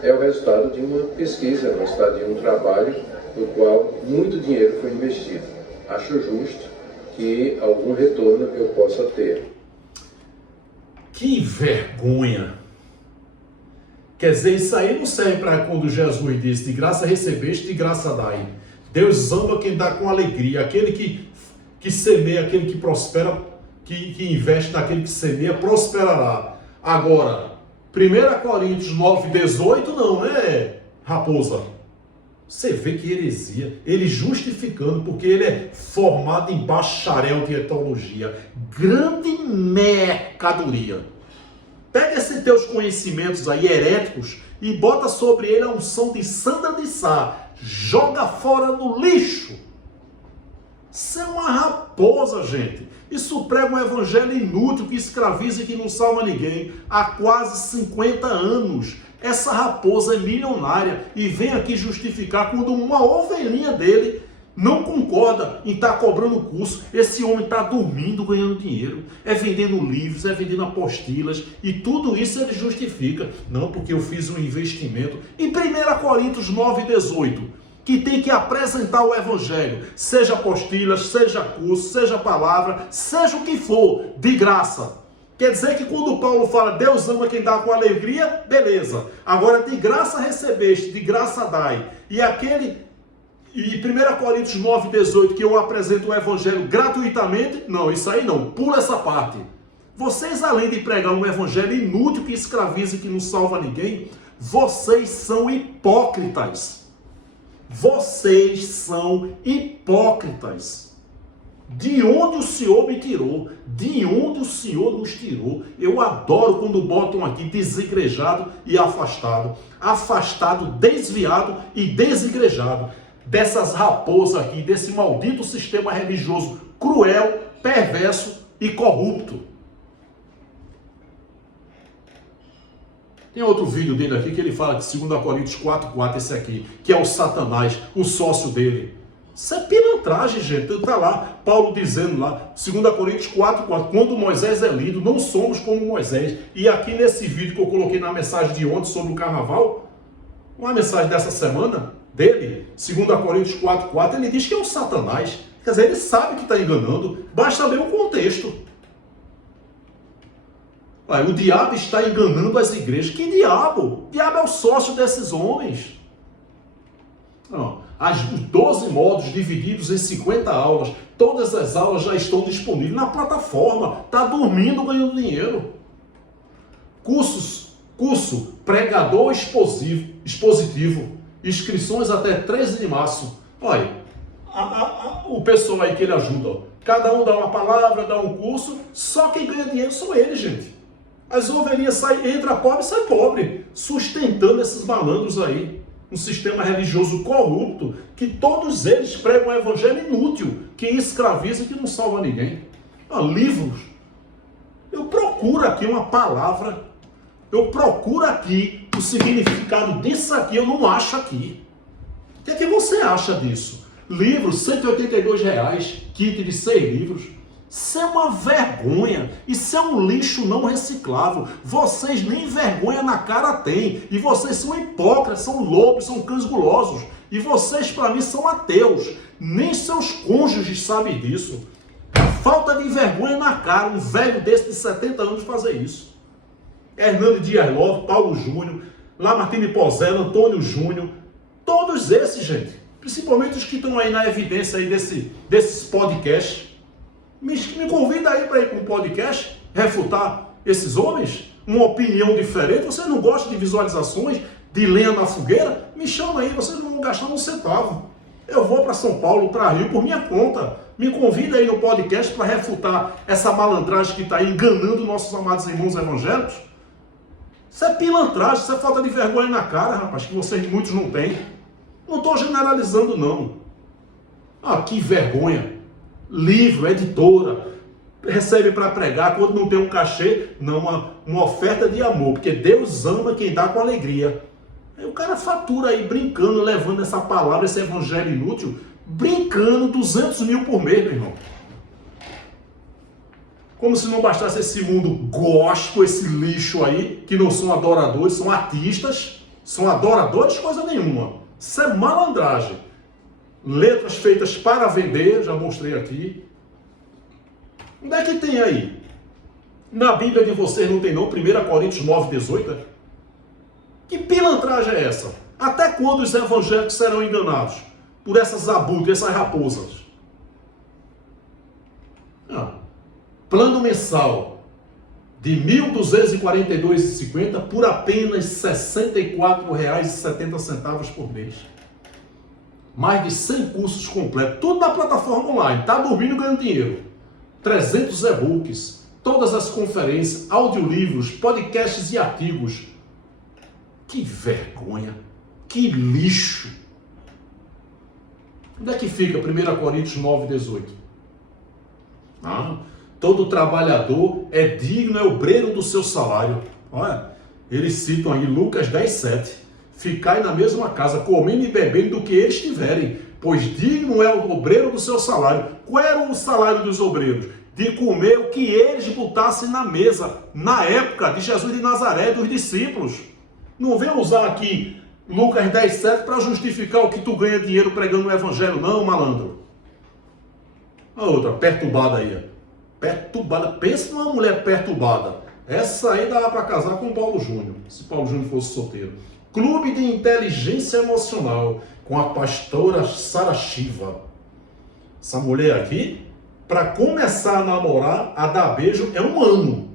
É o resultado de uma pesquisa, é o resultado de um trabalho no qual muito dinheiro foi investido. Acho justo que algum retorno eu possa ter. Que vergonha! Quer dizer, isso aí não serve para quando Jesus disse: de graça recebeste, de graça dai. Deus ama quem dá com alegria. Aquele que semeia, aquele que prospera, que investe naquele que semeia, prosperará. Agora, 1 Coríntios 9:18, não, né, raposa? Você vê que heresia, ele justificando, porque ele é formado em bacharel de teologia. Grande mercadoria. Pega esses teus conhecimentos aí heréticos e bota sobre ele a unção de Sandra de Sá. Joga fora no lixo. Isso é uma raposa, gente. Isso prega um evangelho inútil que escraviza e que não salva ninguém há quase 50 anos. Essa raposa é milionária e vem aqui justificar quando uma ovelhinha dele não concorda em estar cobrando curso. Esse homem está dormindo, ganhando dinheiro, é vendendo livros, é vendendo apostilas, e tudo isso ele justifica. Não, porque eu fiz um investimento. Em 1 Coríntios 9:18, que tem que apresentar o evangelho, seja apostilas, seja curso, seja palavra, seja o que for, de graça. Quer dizer que quando Paulo fala, Deus ama quem dá com alegria, beleza. Agora, de graça recebeste, de graça dai. E 1 Coríntios 9:18, que eu apresento o evangelho gratuitamente, não, isso aí não, pula essa parte. Vocês, além de pregar um evangelho inútil que escraviza e que não salva ninguém, vocês são hipócritas. Vocês são hipócritas. De onde o Senhor me tirou? De onde o Senhor nos tirou? Eu adoro quando botam aqui desigrejado e afastado. Afastado, desviado e desigrejado. Dessas raposas aqui, desse maldito sistema religioso cruel, perverso e corrupto. Tem outro vídeo dele aqui que ele fala de 2 Coríntios 4:4, esse aqui, que é o Satanás, o sócio dele. Isso é pilantragem, gente. Está lá, Paulo dizendo lá, 2 Coríntios 4:4, quando Moisés é lido, não somos como Moisés. E aqui nesse vídeo que eu coloquei na mensagem de ontem sobre o carnaval, uma mensagem dessa semana dele, 2 Coríntios 4:4, ele diz que é o Satanás. Quer dizer, ele sabe que está enganando, basta ler o contexto. O diabo está enganando as igrejas. Que diabo? O diabo é o sócio desses homens. Não. Os 12 módulos divididos em 50 aulas, todas as aulas já estão disponíveis na plataforma. Está dormindo, ganhando dinheiro. Cursos Curso Pregador Expositivo. Inscrições até 13 de março. Olha, o pessoal aí que ele ajuda, ó. Cada um dá uma palavra, dá um curso, só quem ganha dinheiro são eles, gente. As ovelhinhas entra pobre e sai pobre, sustentando esses malandros aí. Um sistema religioso corrupto, que todos eles pregam um evangelho inútil, que escraviza e que não salva ninguém. Livros. Eu procuro aqui uma palavra, eu procuro aqui o significado disso aqui, eu não acho aqui. O que é que você acha disso? Livros, R$ 182, kit de 6 livros. Isso é uma vergonha, isso é um lixo não reciclável. Vocês nem vergonha na cara têm. E vocês são hipócritas, são lobos, são cães gulosos. E vocês, para mim, são ateus. Nem seus cônjuges sabem disso. Falta de vergonha na cara, um velho desse de 70 anos fazer isso. Hernando Dias Lopes, Paulo Júnior, Lamartine Pozella, Antônio Júnior, todos esses, gente, principalmente os que estão aí na evidência aí desses podcasts, me convida aí para ir para um podcast, refutar esses homens, uma opinião diferente. Vocês não gostam de visualizações, de lenha na fogueira? Me chama aí, vocês não vão gastar um centavo. Eu vou para São Paulo, para Rio, por minha conta. Me convida aí no podcast para refutar essa malandragem que está aí enganando nossos amados irmãos evangélicos. Isso é pilantragem, isso é falta de vergonha na cara, rapaz, que vocês muitos não têm. Não estou generalizando, não. Que vergonha. Livro, editora, recebe para pregar, quando não tem um cachê, não, uma oferta de amor, porque Deus ama quem dá com alegria. Aí o cara fatura aí, brincando, levando essa palavra, esse evangelho inútil, brincando, 200 mil por mês, meu irmão. Como se não bastasse esse mundo gospel, esse lixo aí, que não são adoradores, são artistas, são adoradores, coisa nenhuma. Isso é malandragem. Letras feitas para vender, já mostrei aqui. Onde é que tem aí? Na Bíblia de vocês não tem não? 1 Coríntios 9, 18? Que pilantragem é essa? Até quando os evangélicos serão enganados? Por essas abutres, essas raposas? Plano mensal de R$ 1.242,50 por apenas R$ 64,70 por mês. Mais de 100 cursos completos, tudo na plataforma online, tá dormindo ganhando dinheiro. 300 e-books, todas as conferências, audiolivros, podcasts e artigos. Que vergonha, que lixo. Onde é que fica 1 Coríntios 9, 18? Todo trabalhador é digno, é obreiro do seu salário. Olha, eles citam aí Lucas 10, 7. Ficai na mesma casa, comendo e bebendo do que eles tiverem, pois digno é o obreiro do seu salário. Qual era o salário dos obreiros? De comer o que eles botassem na mesa, na época de Jesus de Nazaré, dos discípulos. Não vem usar aqui Lucas 10, 7 para justificar o que tu ganha dinheiro pregando o evangelho, não, malandro. A outra, perturbada aí. Perturbada, pensa numa mulher perturbada. Essa aí dava para casar com o Paulo Júnior, se Paulo Júnior fosse solteiro. Clube de Inteligência Emocional, com a pastora Sara Shiva. Essa mulher aqui, para começar a namorar, a dar beijo, é 1 ano.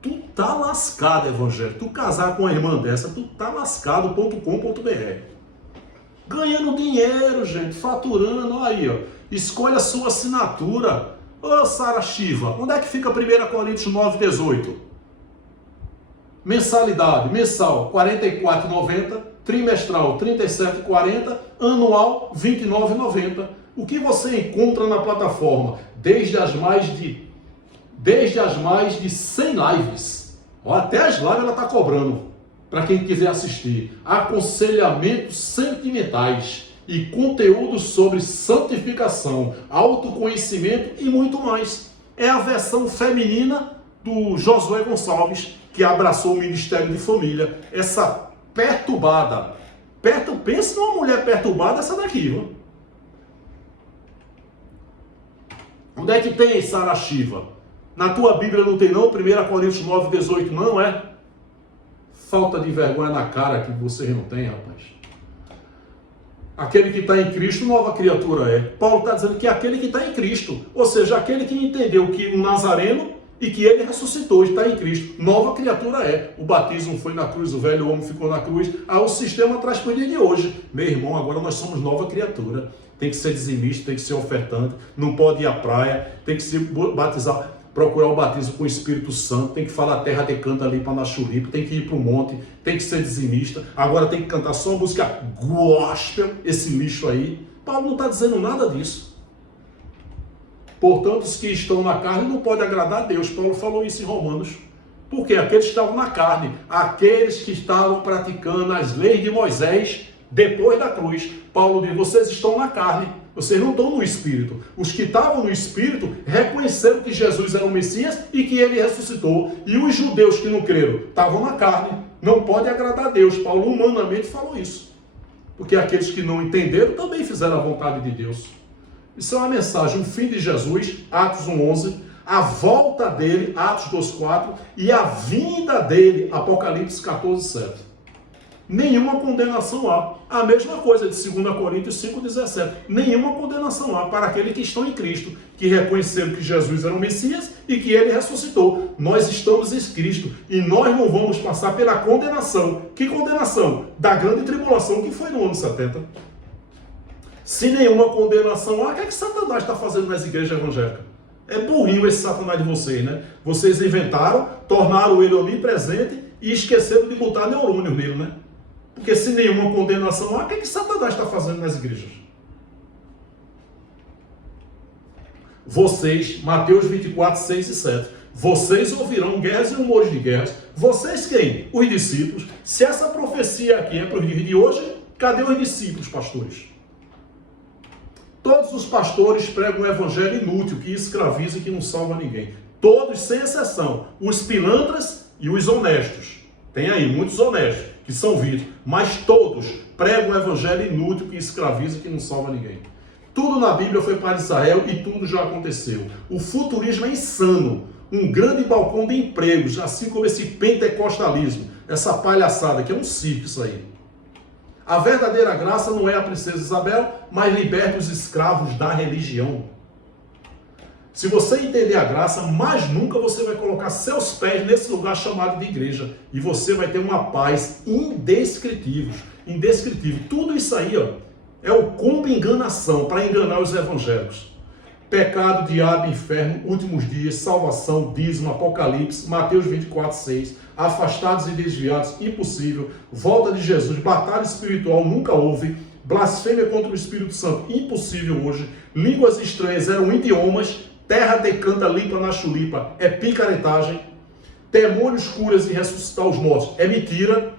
Tu tá lascado, evangelho. Tu casar com uma irmã dessa, tu tá lascado.com.br. Ganhando dinheiro, gente, faturando, aí, ó. Escolha a sua assinatura. Ô, Sara Shiva, onde é que fica 1 Coríntios 9, 18? Mensalidade, mensal, R$ 44,90, trimestral, R$ 37,40, anual, R$ 29,90. O que você encontra na plataforma? Desde as mais de 100 lives. Até as lives ela está cobrando, para quem quiser assistir. Aconselhamentos sentimentais e conteúdo sobre santificação, autoconhecimento e muito mais. É a versão feminina do Josué Gonçalves, que abraçou o Ministério de Família. Essa perturbada. Pensa numa mulher perturbada, essa daqui, viu? Onde é que tem, Sara Shiva? Na tua Bíblia não tem não? 1 Coríntios 9, 18 não é? Falta de vergonha na cara que vocês não têm, rapaz. Aquele que está em Cristo, nova criatura é. Paulo está dizendo que é aquele que está em Cristo. Ou seja, aquele que entendeu que um nazareno e que ele ressuscitou, está em Cristo. Nova criatura é. O batismo foi na cruz, o velho homem ficou na cruz. Aí o sistema traz para o dia de hoje. Meu irmão, agora nós somos nova criatura. Tem que ser dizimista, tem que ser ofertante, não pode ir à praia, tem que se batizar, procurar o batismo com o Espírito Santo, tem que falar terra de canta ali para na chulipa, tem que ir para o monte, tem que ser dizimista. Agora tem que cantar só música gospel, esse lixo aí. Paulo não está dizendo nada disso. Portanto, os que estão na carne não podem agradar a Deus. Paulo falou isso em Romanos. Porque aqueles que estavam na carne, aqueles que estavam praticando as leis de Moisés depois da cruz. Paulo diz, vocês estão na carne, vocês não estão no Espírito. Os que estavam no Espírito reconheceram que Jesus era o Messias e que ele ressuscitou. E os judeus que não creram estavam na carne, não podem agradar a Deus. Paulo humanamente falou isso. Porque aqueles que não entenderam também fizeram a vontade de Deus. Isso é uma mensagem, o fim de Jesus, Atos 1:11, a volta dele, Atos 2:4, e a vinda dele, Apocalipse 14:7. Nenhuma condenação há. A mesma coisa de 2 Coríntios 5:17. Nenhuma condenação há para aqueles que estão em Cristo, que reconheceram que Jesus era o Messias e que ele ressuscitou. Nós estamos em Cristo e nós não vamos passar pela condenação. Que condenação? Da grande tribulação que foi no ano 70. Se nenhuma condenação há, o que é que Satanás está fazendo nas igrejas evangélicas? É burrinho esse Satanás de vocês, né? Vocês inventaram, tornaram ele onipresente e esqueceram de botar neurônios nele, né? Porque se nenhuma condenação há, o que é que Satanás está fazendo nas igrejas? Vocês, Mateus 24, 6 e 7, vocês ouvirão guerras e rumores de guerras. Vocês quem? Os discípulos. Se essa profecia aqui é para os dias de hoje, cadê os discípulos, pastores? Todos os pastores pregam um evangelho inútil, que escraviza e que não salva ninguém. Todos, sem exceção. Os pilantras e os honestos. Tem aí muitos honestos, que são vítimas. Mas todos pregam um evangelho inútil, que escraviza e que não salva ninguém. Tudo na Bíblia foi para Israel e tudo já aconteceu. O futurismo é insano. Um grande balcão de empregos, assim como esse pentecostalismo. Essa palhaçada, que é um circo isso aí. A verdadeira graça não é a princesa Isabel, mas liberta os escravos da religião. Se você entender a graça, mais nunca você vai colocar seus pés nesse lugar chamado de igreja. E você vai ter uma paz indescritível. Indescritível. Tudo isso aí, ó, é o combo enganação para enganar os evangélicos. Pecado, diabo, inferno, últimos dias, salvação, dízimo, Apocalipse, Mateus 24, 6, afastados e desviados, impossível, volta de Jesus, batalha espiritual, nunca houve, blasfêmia contra o Espírito Santo, impossível hoje, línguas estranhas eram idiomas, terra decanta limpa na chulipa, é picaretagem, demônios, curas e ressuscitar os mortos, é mentira.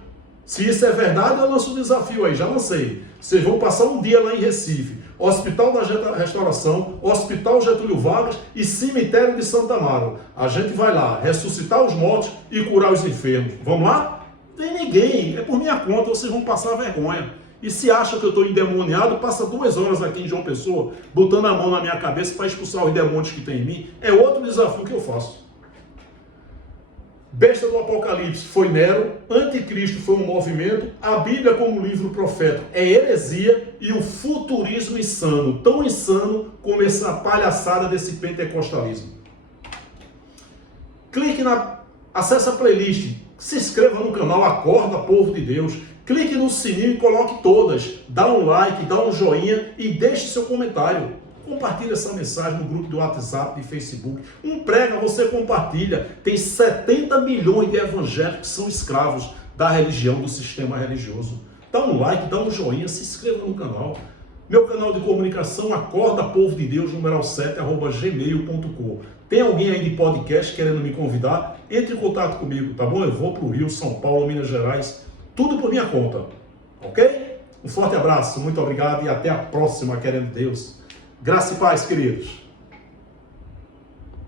Se isso é verdade, eu lanço o desafio aí, já lancei. Vocês vão passar um dia lá em Recife, Hospital da Restauração, Hospital Getúlio Vargas e Cemitério de Santa Amaro. A gente vai lá ressuscitar os mortos e curar os enfermos. Vamos lá? Não tem ninguém, é por minha conta, vocês vão passar vergonha. E se acha que eu estou endemoniado, passa 2 horas aqui em João Pessoa, botando a mão na minha cabeça para expulsar os demônios que tem em mim. É outro desafio que eu faço. Besta do Apocalipse foi Nero, Anticristo foi um movimento, a Bíblia como livro profético é heresia e o futurismo insano, tão insano como essa palhaçada desse pentecostalismo. Acesse a playlist, se inscreva no canal Acorda Povo de Deus, clique no sininho e coloque todas, dá um like, dá um joinha e deixe seu comentário. Compartilhe essa mensagem no grupo do WhatsApp, de Facebook. Um prega, você compartilha. Tem 70 milhões de evangélicos que são escravos da religião, do sistema religioso. Dá um like, dá um joinha, se inscreva no canal. Meu canal de comunicação, Acorda Povo de Deus, numeral 7, @gmail.com. Tem alguém aí de podcast querendo me convidar? Entre em contato comigo, tá bom? Eu vou para o Rio, São Paulo, Minas Gerais. Tudo por minha conta. Ok? Um forte abraço, muito obrigado e até a próxima, querendo Deus. Graça e paz, queridos.